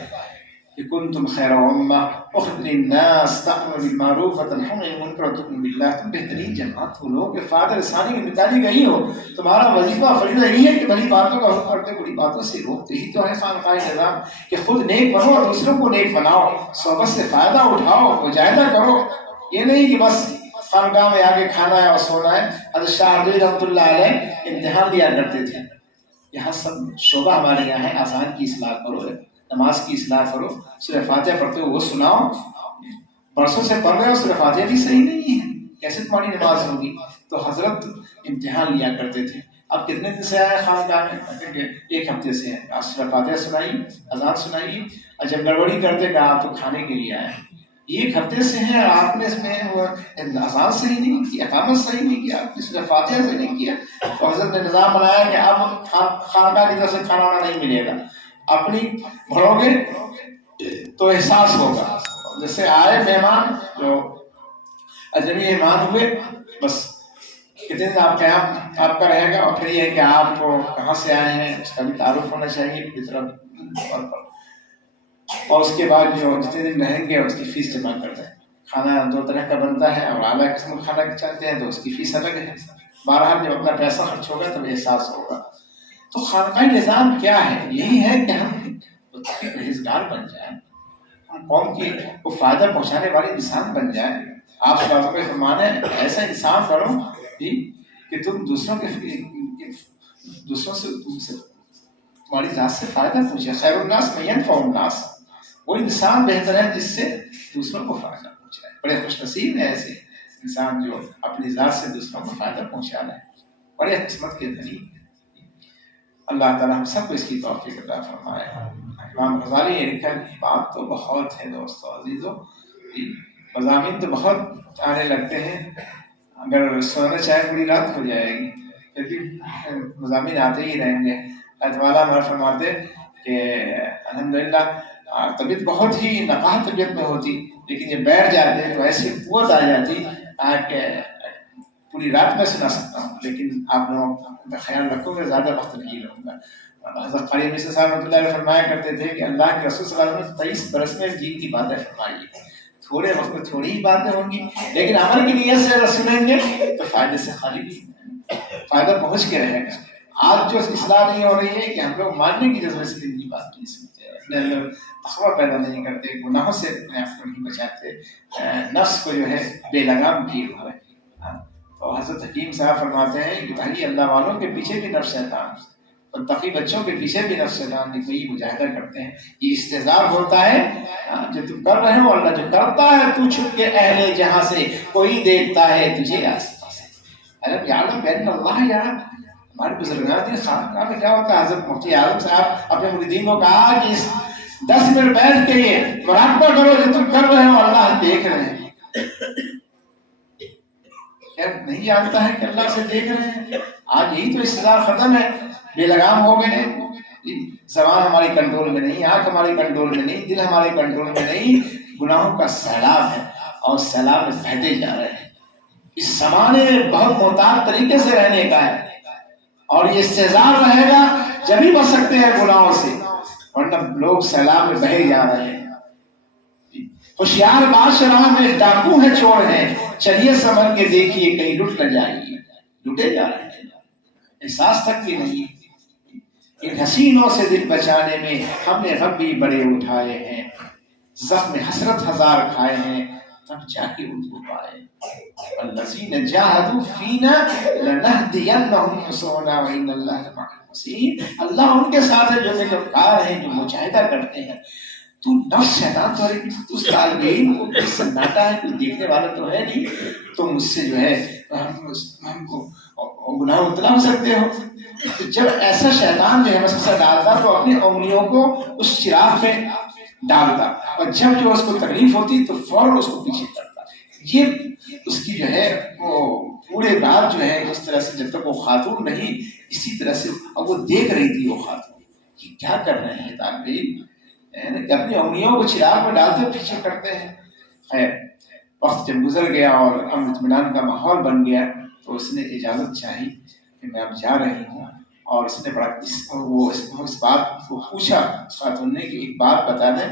کہ کنتم خیر امہ اخرجت للناس تأمرون بالمعروف وتنہون عن المنکر وتؤمنون باللہ، تم بہترین جماعت ہو، لوگوں کے فائدہ رسانی کی مثالی گئی ہو، تمہارا وظیفہ فریضہ یہی ہے کہ بڑی باتوں کا حکم کرتے بڑی باتوں سے روکتے، ہی تو ہے خانقاہ نظام کہ خود نیک بنو اور دوسروں کو نیک بناؤ، صحبت سے فائدہ اٹھاؤ، مجاہدہ کرو، یہ نہیں کہ بس خانقاہ میں آگے کھانا ہے اور سونا ہے۔ حضرت شاہ عبدالعزیز رحمۃ اللہ علیہ امتحان دیا کرتے تھے، یہاں سب شعبہ ہمارے یہاں ہے، آسان کی اصلاح کرو، نماز کی اصلاح کرو، سورہ فاتحہ پڑھتے ہو وہ سناؤ، برسوں سے پڑھ رہے ہو، سورہ فاتحہ بھی صحیح نہیں ہے، کیسے تمہاری نماز ہوگی؟ تو حضرت امتحان لیا کرتے تھے. اب کتنے دن سے آیا خانقاہ میں؟ کہتے کہ ایک ہفتے سے ہے. آج سورہ فاتحہ سنائی، اذان سنائی، اور جب گڑبڑی کرتے کہا آپ تو کھانے کے لیے آئے. ایک ہفتے سے ہے اور آپ نے اس میں اذان صحیح نہیں کی، اقامت صحیح نہیں کیا، آپ نے سورہ فاتحہ سے نہیں کیا. تو حضرت نے نظام بنایا کہ اب خانقاہ کی طرف سے کھانا وانا نہیں ملے گا، اپنی بھرو گے تو احساس ہوگا. جیسے آئے مہمان، جو اجنبی مہمان ہوئے، بس کتنے دن آپ کا رہے گا، اور پھر یہ ہے کہ آپ کو کہاں سے آئے ہیں اس کا بھی تعارف ہونا چاہیے کس طرح طور پر. اور اس کے بعد جو جتنے دن رہیں گے اس کی فیس جمع کر دیں. کھانا 2 طرح کا بنتا ہے، اور اعلیٰ قسم کا کھانا چاہتے ہیں تو اس کی فیس الگ ہے. بہرحال جب اپنا پیسہ خرچ ہوگا تب احساس ہوگا. تو خانقاہی نظام کیا ہے؟ یہی ہے کہ ہم پرہیزگار بن جائیں، ہم قوم کی کو فائدہ پہنچانے والی انسان بن جائیں. آپ باتوں پہ فرمانے ایسا انسان بنو کہ تم دوسروں سے تمہاری ذات سے فائدہ پہنچے. خیر الناس من ينفع الناس، وہ انسان بہتر ہے جس سے دوسروں کو فائدہ پہنچائے. بڑے خوش نصیب ہیں ایسے انسان جو اپنی ذات سے دوسروں کو فائدہ پہنچا رہے ہیں، بڑے قسمت کے دھنی. اللہ تعالیٰ ہم سب کو اس کی توفیق عطا فرمائے. امام غزالی نے لکھا بات تو بہت ہے دوستو عزیزو، مضامین تو بہت آنے لگتے ہیں، اگر سونا چاہے پوری رات ہو جائے گی، پھر بھی مضامین آتے ہی رہیں گے. اللہ تعالیٰ ہمارا فرماتے کہ الحمدللہ طبیعت بہت ہی نقاہ طبیعت میں ہوتی، لیکن یہ بیٹھ جاتے ہیں تو ایسی قوت آ جاتی کہ پوری رات میں سنا سکتا ہوں، لیکن آپ لوگوں کا خیال رکھو گے، زیادہ وقت نہیں رہوں گا. حضرت قاری مصری صاحب رحمۃ اللہ علیہ فرمایا کرتے تھے کہ اللہ کے رسول صلی اللہ علیہ وسلم 23 برس میں دین کی باتیں فرمائی. تھوڑے وقت میں تھوڑی ہی باتیں ہوں گی، لیکن عمل کی نیت سے اگر سنیں گے تو فائدے سے خالی نہیں، فائدہ پہنچ کے رہے گا. آج جو اصلاح نہیں ہو رہی ہے کہ ہم لوگ ماننے کی جذبے سے دین کی بات نہیں سنتے، اپنے اندر تقویٰ پیدا نہیں کرتے، گناہوں سے اپنے آپ کو نہیں بچاتے، نفس کو جو ہے بے لگام کیے ہوئے. تو حضرت حکیم صاحب فرماتے ہیں کہ بھائی اللہ والوں کے پیچھے بھی نفس شیطان، اور تقی بچوں کے پیچھے بھی نفس شیطان کوئی مجاہدہ کرتے ہیں. یہ استحضار ہوتا ہے جو تم کر رہے ہو. اللہ جو کرتا ہے تو چھپ کے اہل جہاں سے، کوئی دیکھتا ہے تجھے آس پاس. الم یعلم بان اللہ یرا. ہمارے بزرگان خانقاہ میں کیا ہوتا ہے، حضرت مفتی اعظم صاحب اپنے مریدین کو کہا کہ 10 منٹ بیٹھ کے یہ مراقبہ کرو جو تم کر رہے ہو، اللہ دیکھ رہے ہیں. کیا نہیں جانتا ہے کہ اللہ سے دیکھ رہے ہیں؟ آج یہی تو استحضار ختم ہے، بے لگام ہو گئے ہیں. زبان ہماری کنٹرول میں نہیں، آنکھ ہماری کنٹرول میں نہیں، دل ہمارے کنٹرول میں نہیں. گناہوں کا سیلاب ہے اور سیلاب میں بہتے جا رہے ہیں. اس زمانے بہت محتاط طریقے سے رہنے کا ہے، اور یہ استحضار رہے گا جبھی بچ سکتے ہیں گناہوں سے، ورنہ لوگ سیلاب میں بہے جا رہے ہیں. ہوشیار بادشاہ راہ میں ڈاکو ہے چور ہے، چلیے سنبھل کے دیکھیے کہیں لٹ نہ جائیے. لٹے جا رہے ہیں، احساس تک بھی نہیں. ان حسینوں سے دل بچانے میں ہم نے غم بھی بڑے اٹھائے ہیں، زخم حسرت 1000 کھائے ہیں تب جا کے ان کو پائے. الذین جاہدوا فینا لنہدینہم سبلنا وان اللہ لمع المحسنین. اللہ ان کے ساتھ ہے جو نیکوکار ہیں، جو مجاہدہ کرتے ہیں. تو نفس شیطان تو اس طالب علم کو کس سے ناٹا ہے، کوئی دیکھنے والا تو ہے نہیں، تو مجھ سے جو ہے ہم کو گناہ مبتلا ہو سکتے ہو. جب ایسا شیطان جو ہے وسوسہ ڈالتا تو اپنی انگلیوں کو اس چراغ میں ڈالتا، اور جب جو اس کو تکلیف ہوتی تو فوراً اس کو پیچھے کرتا. یہ اس کی جو ہے وہ پورے رات جو ہے اس طرح سے، جب تک وہ خاتون نہیں اسی طرح سے، اب وہ دیکھ رہی تھی وہ خاتون کہ کیا کر رہے ہیں طالب علم، اپنی انگلیوں کو چراغ میں ڈالتے پیچھے کرتے ہیں. خیر وقت جب گزر گیا اور امن اطمینان کا ماحول بن گیا تو اس نے اجازت چاہی کہ میں اب جا رہی ہوں. اور اس نے بڑا اس بات کو پوچھا خاتون نے کہ ایک بات بتا دیں،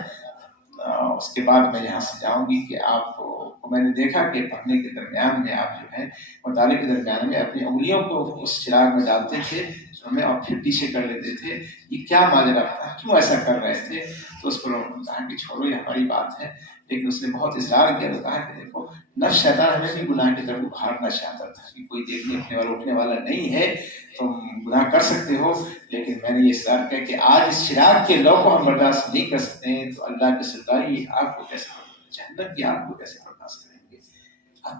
اس کے بعد میں یہاں سے جاؤں گی کہ آپ کو میں نے دیکھا کہ پڑھنے کے درمیان میں آپ جو ہے مطالعے کے درمیان میں اپنی انگلیوں کو اس چراغ میں ڈالتے تھے میں اور پھر پیچھے کر لیتے تھے، یہ کیا ماجرا تھا، کیوں ایسا کر رہے تھے؟ تو اس پر کہا کہ چھوڑو یہ ہماری بات ہے. لیکن اس نے بہت اصرار کیا تو کہا کہ دیکھو نفس شیطان ہمیں بھی گناہ کی طرف ابھارنا چاہتا تھا کہ کوئی دیکھنے والا اٹھنے والا نہیں ہے، تم گناہ کر سکتے ہو. لیکن میں نے یہ اصرار کیا کہ آج اس چراغ کے لو کو ہم برداشت نہیں کر سکتے ہیں تو اللہ کے سرداری آپ کو کیسے جہنم کی آگ کو کیسے برداشت کریں گے؟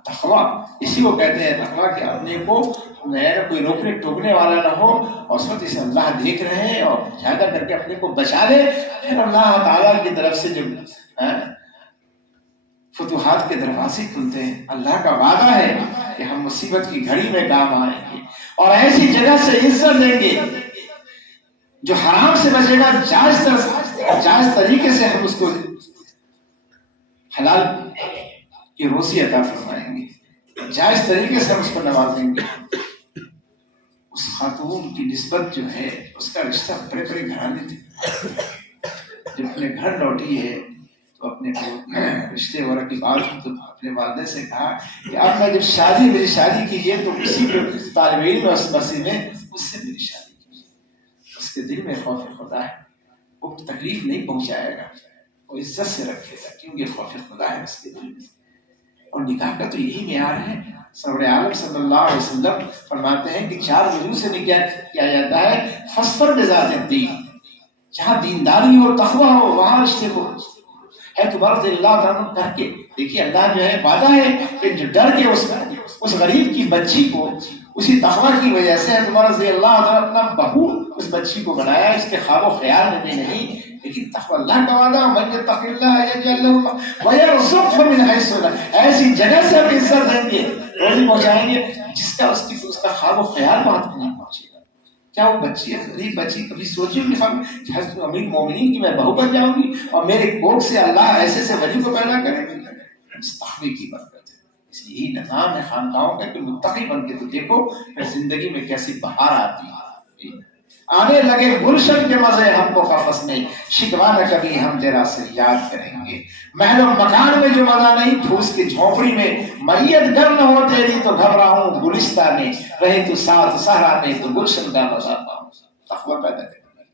تقویٰ اسی کو کہتے ہیں، تقویٰ کہ اپنے کو کوئی روکنے ٹوکنے والا نہ ہو، اور اس وقت اسے اللہ دیکھ رہے ہیں اور مشاہدہ کر کے اپنے کو بچا لے، پھر اللہ تعالیٰ کی طرف سے جو فتوحات کے دروازے کھلتے ہیں۔ اللہ کا وعدہ ہے کہ ہم مصیبت کی گھڑی میں کام آئیں گے اور ایسی جگہ سے عزت دیں گے جو حرام سے بچے گا، جائز طریقے سے ہم اس کو حلال کی روزی عطا فرمائیں گے، جائز طریقے سے ہم اس کو نوازیں گے۔ اس خاتون کی نسبت جو ہے، اس کا رشتہ بڑے بڑے گھرانے تھے، جب اپنے گھر لوٹی ہے تو اپنے رشتے وغیرہ کی بات تو اپنے والدے سے کہا کہ اب میں جب میری شادی کیجیے تو کسی طالب علم اس مسجد میں اس سے میری شادی کیجیے۔ اس کے دل میں خوف خدا ہے، وہ تکلیف نہیں پہنچائے گا، وہ عزت سے رکھے گا، کیونکہ خوف خدا ہے اس کے دل میں۔ اور نکاح کا تو یہی معیار ہے۔ سرور عالم صلی اللہ علیہ وسلم فرماتے ہیں کہ 4 وجوہ سے نکاح کیا جاتا ہے، فاصبر بذات الدین، جہاں دینداری ہو، تقویٰ ہو، وہاں رشتے کو ہے تمہارا رضی اللہ عنہ کر کے دیکھیے۔ اللہ جو ہے وعدہ ہے کہ جو ڈر کے اس غریب کی بچی کو اسی تقویٰ کی وجہ سے تمہارا رضی اللہ عنہ اپنا بہو اس بچی کو بنایا، اس کے خواب و خیال میں نہیں، لیکن تقویٰ اللہ کا وعدہ، من یتق اللہ یجعل له ویرزقہ من حیث لا، ایسی جگہ سے ہم عزت دیں گے، روزی پہنچائیں گے جس کا اس کا خواب و خیال وہاں تک نہیں پہنچے گا۔ کیا وہ بچی ہے غریب بچی کبھی سوچی کہ حضرت امیر مومنین کی میں بہو بن جاؤں گی اور میرے کوکھ سے اللہ ایسے سے ولی کو پیدا کرے گی؟ اس تقوی کی برکت ہے۔ اس لیے یہی نظام ہے خانقاہوں کا کہ متقی بن کے تو دیکھو پھر زندگی میں کیسی بہار آتی ہے۔ آنے لگے گلشن کے مزے ہم کو قفس میں، شکوہ نہ کبھی ہم تیرا سے یاد کریں گے۔ محل و مکان میں جو مزہ نہیں، پھوس کی جھونپڑی میں میت گر نہ ہو تیری تو گھبراؤں گلستہ میں، رہے تو ساتھ صحرا میں تو گلشن کا مزہ پاؤں۔ تقوی پیدا کریں۔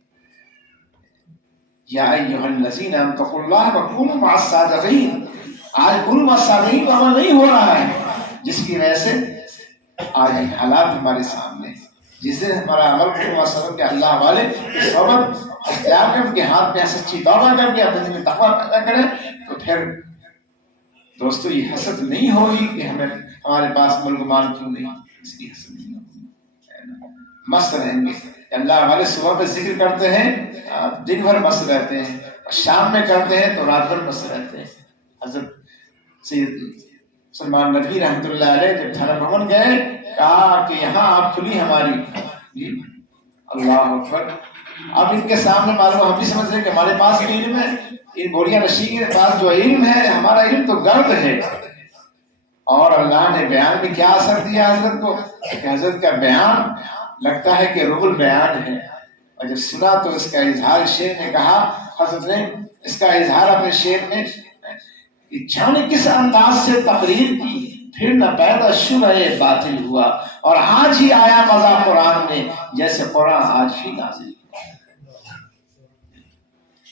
یا ایھا الذین اتقوا اللہ وکونوا مع الصادقین۔ آج کونوا مع الصادقین کا عمل نہیں ہو رہا ہے، جس کی وجہ سے آج حالات ہمارے سامنے، جس سے ہمارا عمل کو سبب کہ اللہ والے صحبت اختیار کر کے ہاتھ میں سچی توبہ کر کے اپنے دل میں تقویٰ پیدا کریں، تو پھر دوستو یہ حسد نہیں ہوگی کہ ہمارے پاس ملک مال کیوں نہیں، اس کی حسد نہیں ہوگی۔ مست رہیں گے۔ اللہ والے صبح پہ ذکر کرتے ہیں، دن بھر مست رہتے ہیں، شام میں کرتے ہیں تو رات بھر مست رہتے ہیں۔ حضرت سید سلمان ندوی رحمۃ اللہ علیہ جب تھانہ بھون گئے، کہا کہ یہاں آپ کھلی ہماری جی اللہ اکبر۔ اب ان کے سامنے معلوم ہم بھی سمجھ رہے ہیں کہ ہمارے پاس بھی علم ہے، ان بوڑھیا نشی کے پاس جو علم ہے، ہمارا علم تو گرد ہے۔ اور اللہ نے بیان میں کیا اثر دیا حضرت کو کہ حضرت کا بیان لگتا ہے کہ روح البیان ہے، اور جب سنا تو اس کا اظہار شعر نے کہا، حضرت نے اس کا اظہار اپنے شعر میں کہ جانے کس انداز سے تقریر کی، پھر نہ پیدا شبہ باطل ہوا، اور آج ہی آیا مزہ قرآن میں جیسے قرآن آج ہی نازل ہوا۔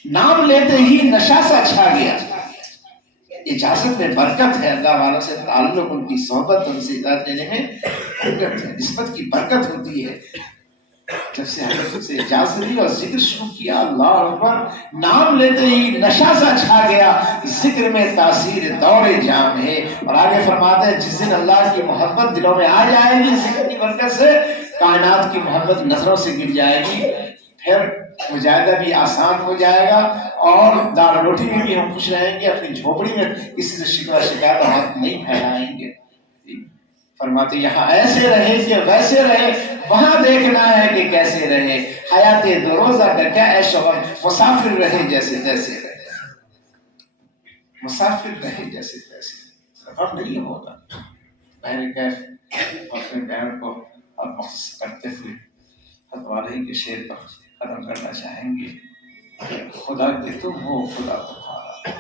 نام لیتے ہی نشہ سا چھا گیا۔ اجازت میں برکت ہے، اللہ والوں سے تعلق، ان کی صحبت، ان سے اجازت لینے میں برکت ہے، نسبت کی برکت ہوتی ہے۔ جب سے حضرت سے اجازت لی اور ذکر شروع کیا، اللہ اکبر، نام لیتے ہی نشہ سا چھا گیا، ذکر میں تاثیر دور جام ہے۔ اور آگے فرماتے ہیں جس دن اللہ کی محبت دلوں میں آ جائے گی، ذکر کی برکت سے کائنات کی محبت نظروں سے گر جائے گی، پھر مجاہدہ بھی آسان ہو جائے گا، اور دار روٹی میں بھی ہم خوش رہیں گے، اپنی جھوپڑی میں کسی سے شکوہ شکایت ہاتھ نہیں پھیلائیں گے۔ فرماتے یہاں ایسے رہے کہ ویسے رہے، وہاں دیکھنا ہے کہ کیسے رہے، حیات دو روزہ کا کیا عیش و غم، مسافر رہے جیسے تیسے رہے، مسافر رہے جیسے تیسے، غم نہیں ہوگا۔ بہر کیف اپنے بہن کو اب مختص کرتے ہوئے حضرت والی کے شعر پر ختم کرنا چاہیں گے کہ خدا کے تم ہو خدا تمہارا،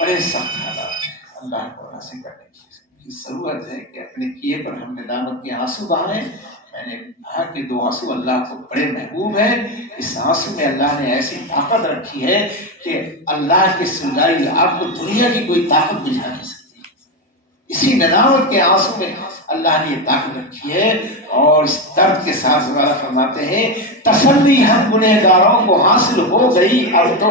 بڑے سخت حالات ہیں، اللہ کو راضی کرنے کی ضرورت ہے کہ اپنے کیے پر ہم ندامت کے آنسو بہائیں۔ میں نے کہا کہ 2 آنسو اللہ کو بڑے محبوب ہیں، اس آنسو میں اللہ نے ایسی طاقت رکھی ہے کہ اللہ کی سلائی آپ کو دنیا کی کوئی طاقت بجھا نہیں سکتی۔ اسی ندامت کے آنسو میں اللہ نے یہ طاقت رکھی ہے، اور اس درد کے ساتھ دوبارہ فرماتے ہیں تسلی ہم گنہگاروں کو حاصل ہو گئی اب تو،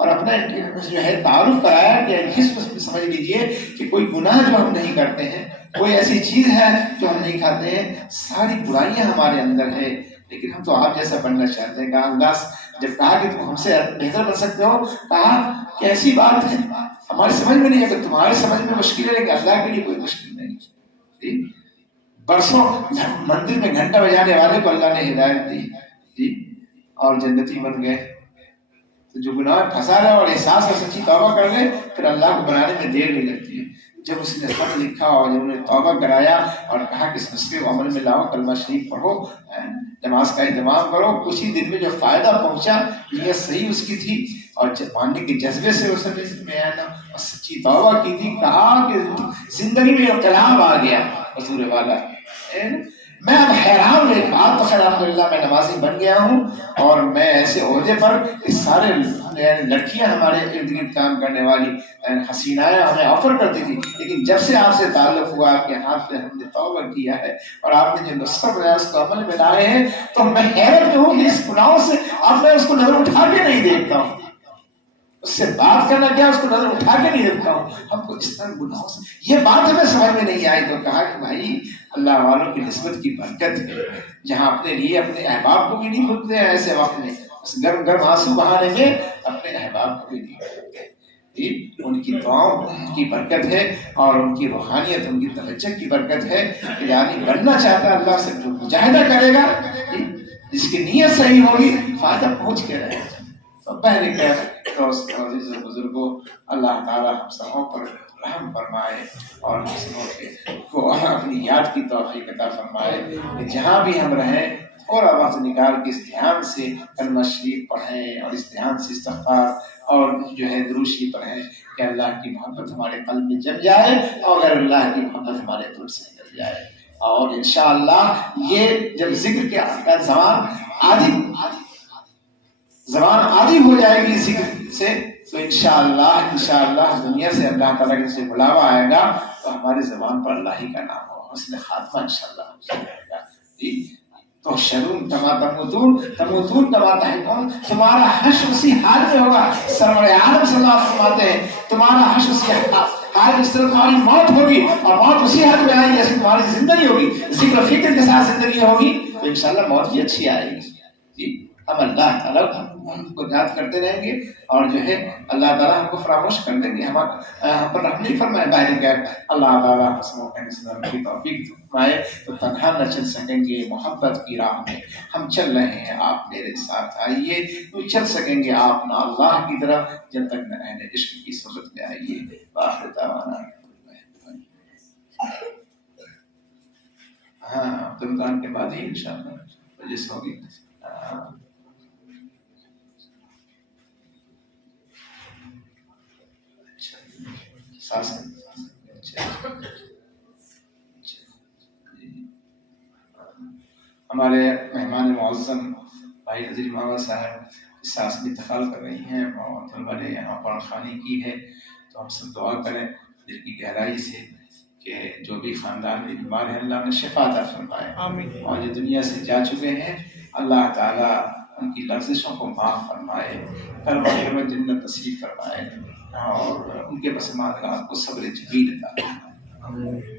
اور اپنا جو ہے تعارف کرایا کہ حسب سمجھ لیجئے کہ کوئی گناہ جو ہم نہیں کرتے ہیں، کوئی ایسی چیز ہے جو ہم نہیں کھاتے ہیں، ساری برائیاں ہمارے اندر ہے، لیکن ہم تو آپ جیسا بننا چاہتے ہیں۔ کہا اللہ جب کہا کہ تم ہم سے بہتر بن سکتے ہو، کہا کہ ایسی بات ہے ہماری سمجھ میں نہیں ہے، کہ تمہاری سمجھ میں مشکل ہے لیکن اللہ کے لیے کوئی مشکل نہیں۔ برسوں مندر میں گھنٹہ بجانے والے کو اللہ نے ہدایت دی جی، اور جنتی بن گئے۔ تو جو گناہ پھنسا رہا اور احساس اور سچی توبہ کر لے، پھر اللہ کو بنانے میں دیر نہیں لگتی ہے۔ جب اس نے خط لکھا اور جب انہیں توبہ کرایا اور کہا کہ اس نسخے کو عمل میں لاؤ، کلمہ شریف پڑھو، نماز کا اہتمام کرو، کچھ ہی دن میں جو فائدہ پہنچا، نیت صحیح اس کی تھی اور جب ماننے کے جذبے سے اس نے میں آیا اور سچی توبہ کی تھی، کہا کہ زندگی میں انقلاب آ گیا حضور والا۔ میں اب حیران ہوں، ایک بات تو خیر الحمدللہ میں نمازی بن گیا ہوں اور میں ایسے عہدے پر کہ سارے لڑکیاں ہمارے ارد گرد کام کرنے والی حسینائیں ہمیں آفر کرتی تھی، لیکن جب سے آپ سے تعلق ہوا، آپ کے ہاتھ سے ہم نے توبہ کیا ہے اور آپ نے جو نسخہ بنایا اس کو عمل میں لائے ہیں، تو میں حیرت میں ہوں کہ اس گناہوں سے اب میں اس کو نظر اٹھا کے نہیں دیکھتا ہوں، اس سے بات کرنا کیا، اس کو نظر اٹھا کے نہیں دیکھتا ہوں۔ ہم کو اس طرح گناہوں سے یہ بات ہمیں سمجھ میں نہیں آئی، تو کہا کہ بھائی اللہ والوں کی نسبت کی برکت ہے، جہاں اپنے لیے اپنے احباب کو بھی نہیں بھولتے ہیں، ایسے وقت میں گرم گرم آنسو بہانے میں اپنے احباب کو بھی نہیں بھولتے۔ ان کی دعاؤں کی برکت ہے اور ان کی روحانیت، ان کی توجہ کی برکت ہے کہ یعنی بننا چاہتا ہے اللہ سے جو مجاہدہ کرے گا، جس کی نیت صحیح ہوگی، فائدہ پہنچ کے رہے گا۔ تو پہلے بزرگوں، اللہ تعالیٰ ہم سبوں پر رحم فرمائے اور ہم سبوں کو اپنی یاد کی توفیق عطا فرمائے کہ جہاں بھی ہم رہیں تھوڑا وقت نکال کے اس دھیان سے کلمہ شریف پڑھیں اور اس دھیان سے استغفار اور جو ہے درود شریف پڑھیں کہ اللہ کی محبت ہمارے قلب میں جم جائے اور اگر اللہ کی محبت ہمارے دل سے نکل جائے۔ اور انشاءاللہ یہ جب ذکر کے زبان عادی ہو جائے گی ذکر سے، تو انشاءاللہ دنیا سے اللہ تعالیٰ کے سے بلاوا آئے گا تو ہماری زبان پر اللہ ہی کا نام ہوگا، حسن خاتمہ انشاءاللہ ہو جائے گا۔ تو شرون کما تموتون کما تحیون، تمہارا حشر اسی حال میں ہوگا۔ سرور عالم صلی اللہ علیہ وسلم فرماتے ہیں تمہارا حشر اسی حال، اس طرح تمہاری موت ہوگی اور موت اسی حال میں آئے گی جیسے تمہاری زندگی ہوگی، ذکر و فکر کے ساتھ زندگی ہوگی تو انشاءاللہ موت بھی اچھی آئے گی۔ ہم اللہ تعالیٰ کو یاد کرتے رہیں گے اور جو ہے اللہ تعالیٰ ہم کو فراموش کر دیں گے، ہم پر رحم نہیں فرمائے باہر کہ اللہ تعالیٰ کی توفیق فرمائے تو تنہا نہ چل سکیں گے محبت کی راہ میں۔ ہم چل رہے ہیں، آپ میرے ساتھ آئیے، تو چل سکیں گے آپ نہ اللہ کی طرف جب تک نہ اہل عشق کی صحبت میں آئیے۔ باخر دعوانا رمضان کے بعد ہی انشاءاللہ مجلس ہوگی۔ ہمارے مہمان معظم بھائی نذیر محمد صاحب ساس بھی انتقال کر رہی ہیں اور طلبہ نے یہاں پر خوانی کی ہے، تو ہم سب دعا کریں دل کی گہرائی سے کہ جو بھی خاندان میں بیمار ہیں اللہ نے شفا عطا فرمائے، اور جو دنیا سے جا چکے ہیں اللہ تعالیٰ ان کی لفظشوں کو معاف فرمائے، قلب جنت نصیب فرمائے اور ان کے پسماندگان کو صبر جمیل عطا فرمائے۔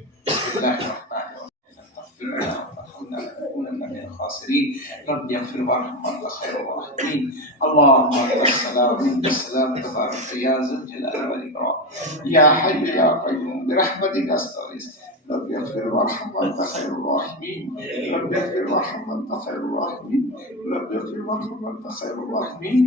رب يغفر وارحم وانت خير الراحمين اللهم انت السلام ومنك السلام تبارك يا ذا الجلال والاكرام يا حي يا قيوم برحمتك استغيث رب يغفر وارحم وانت خير الراحمين رب يغفر وارحم وانت خير الراحمين رب يغفر وارحم وانت خير الراحمين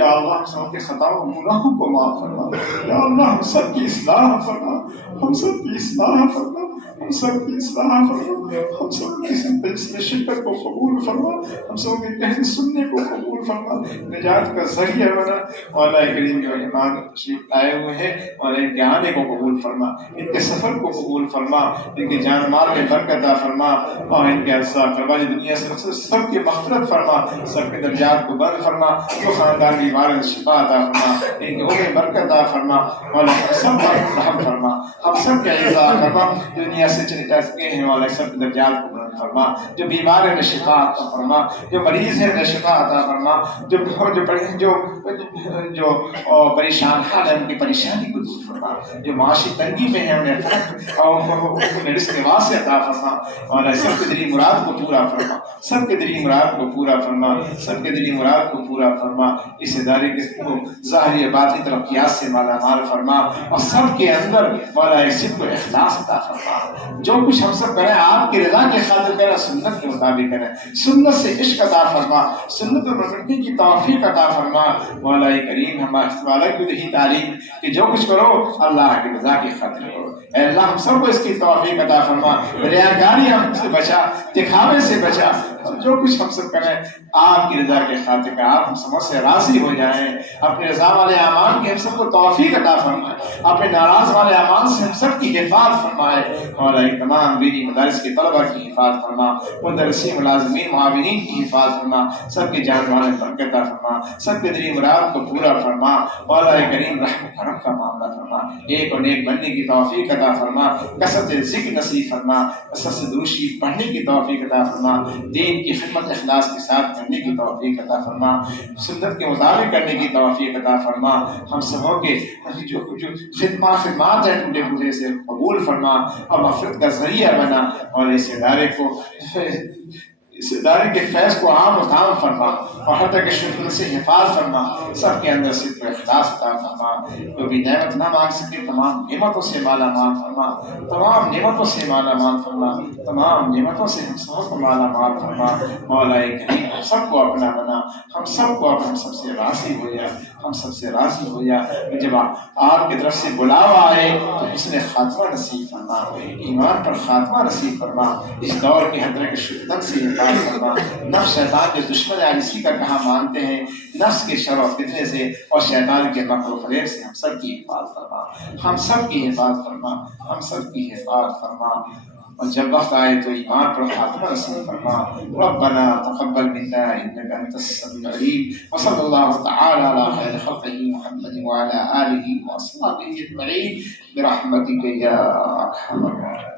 یا اللہ ہم سب کے خطاؤں گناہوں کو معاف فرما، یا اللہ ہم سب کی اصلاح فرما، ہم سب کی اصلاح فرما، ہم سب کی اصلاح فرما، ہم سب کی اس میں شرکت کو قبول فرما، ہم سب کے کہنے سننے کو قبول فرما، نجات کا ذریعہ بنا۔ مولا کریم جو مہمان تشریف لائے ہوئے ہیں اور ان کے آنے کو قبول فرما، ان کے سفر کو قبول فرما، ان کے جان مال میں برکت عطا فرما اور ان کے ارزاق فرما، دنیا سے سب کی مغفرت فرما، سب کے درجات کو بلند فرما، جو خاندان بیمار ہیں شفا عطا فرما، ان کے عمر برکت عطا فرما، مولا سب پر رحم فرما، ہم سب کے عزا فرما، دنیا ایسے چلے جا سکے ہیں مولا سب درجات کو بلند فرما، جو بیمار ہے شفا عطا فرما، جو مریض ہے شفا عطا فرما، جو پریشان حال ہے ان کی پریشانی کو دور فرما، جو معاشی تنگی میں ہے انہیں فرق اور رزق واسع عطا فرما، اور سب کے دلی مراد کو پورا فرما، سب کے دلی مراد کو پورا فرما، سب کے دلی مراد کو پورا فرما، اس ادارے کے ظاہری باطنی ترقیات سے مالا مال فرما، اور سب کے اندر مولا صدق و اخلاص عطا فرما، جو کچھ ہم سب کریں آپ کی رضا کے خاطر کریں، سنت کے مطابق کریں، سنت سے عشق عطا فرما، سنت پر پکڑنے کی توفیق عطا فرما، مولا کریم ہمارا کی یہی تعلیم کہ جو کچھ کرو اللہ کی رضا کی خاطر کرو، اے اللہ ہم سب کو اس کی توفیق عطا فرما، ریاکاری ہم سے بچا، دکھاوے سے بچا، جو کچھ ہم سب کریں آپ کی رضا کے خاطر کا، آپ ہم سب سے راضی ہو جائیں، اپنے رضا والے اعمال کی ہم سب کو توفیق عطا فرمائے، اپنے ناراض والے اعمال سے ہم سب کی حفاظت فرمائے، اور تمام دینی مدارس کے طلبہ کی حفاظت فرما، مدرسین ملازمین معاونین کی حفاظت فرما، سب کے جان مال میں برکت عطا فرما، سب کے دلی مراد کو پورا فرما، مولا کریم رحم کرم کا معاملہ فرما، ایک اور نیک بننے کی توفیق عطا فرما، کثرت ذکر نصیب فرما، کثرت درود شریف پڑھنے کی توفیق عطا فرما، دین کی خدمت اخلاص کے ساتھ کرنے کی توفیق عطا فرما، سنت کے مطابق کرنے کی توفیق عطا فرما، ہم سبوں کے جو خدمات ہیں ٹوٹے پھوٹے سے قبول فرما اور مغفرت کا ذریعہ بنا، اور اس ادارے کے فیض کو عام و تام فرما، اور حتی کہ شکر سے حفاظ فرما، سب کے اندر صدق و اخلاص عطا فرما، جو بھی نعمت نہ مانگ سکے تمام نعمتوں سے مالا مال فرما، تمام نعمتوں سے مالا مال فرما، تمام نعمتوں سے ہم سب کو مالا مال فرما، مولا کریم ہم سب کو اپنا بنا، ہم سب کو ہم سب سے راضی ہو جا، ہم سب سے راضی ہو جا، جب آپ کی طرف سے بلاوا آئے تو اس نے خاتمہ نصیب فرما، ایمان پر خاتمہ نصیب فرما، اس دور کے حضرت کے شدت سے حفاظت فرما، نفس شیطان کے دشمن عاجزی کا کہاں مانتے ہیں، نفس کے شر و فتنے سے اور شیطان کے مکر و فریب سے ہم سب کی حفاظت فرما، ہم سب کی حفاظت فرما، ہم سب کی حفاظت فرما، اور جب وقت آئے تو ایمان پر خاتمہ نصیب فرما، ربنا تقبل منا انك انت السميع العليم، وصلى الله تعالى على خير خلقه محمد وعلى اله واصحابه اجمعين برحمتك يا ارحم الراحمين.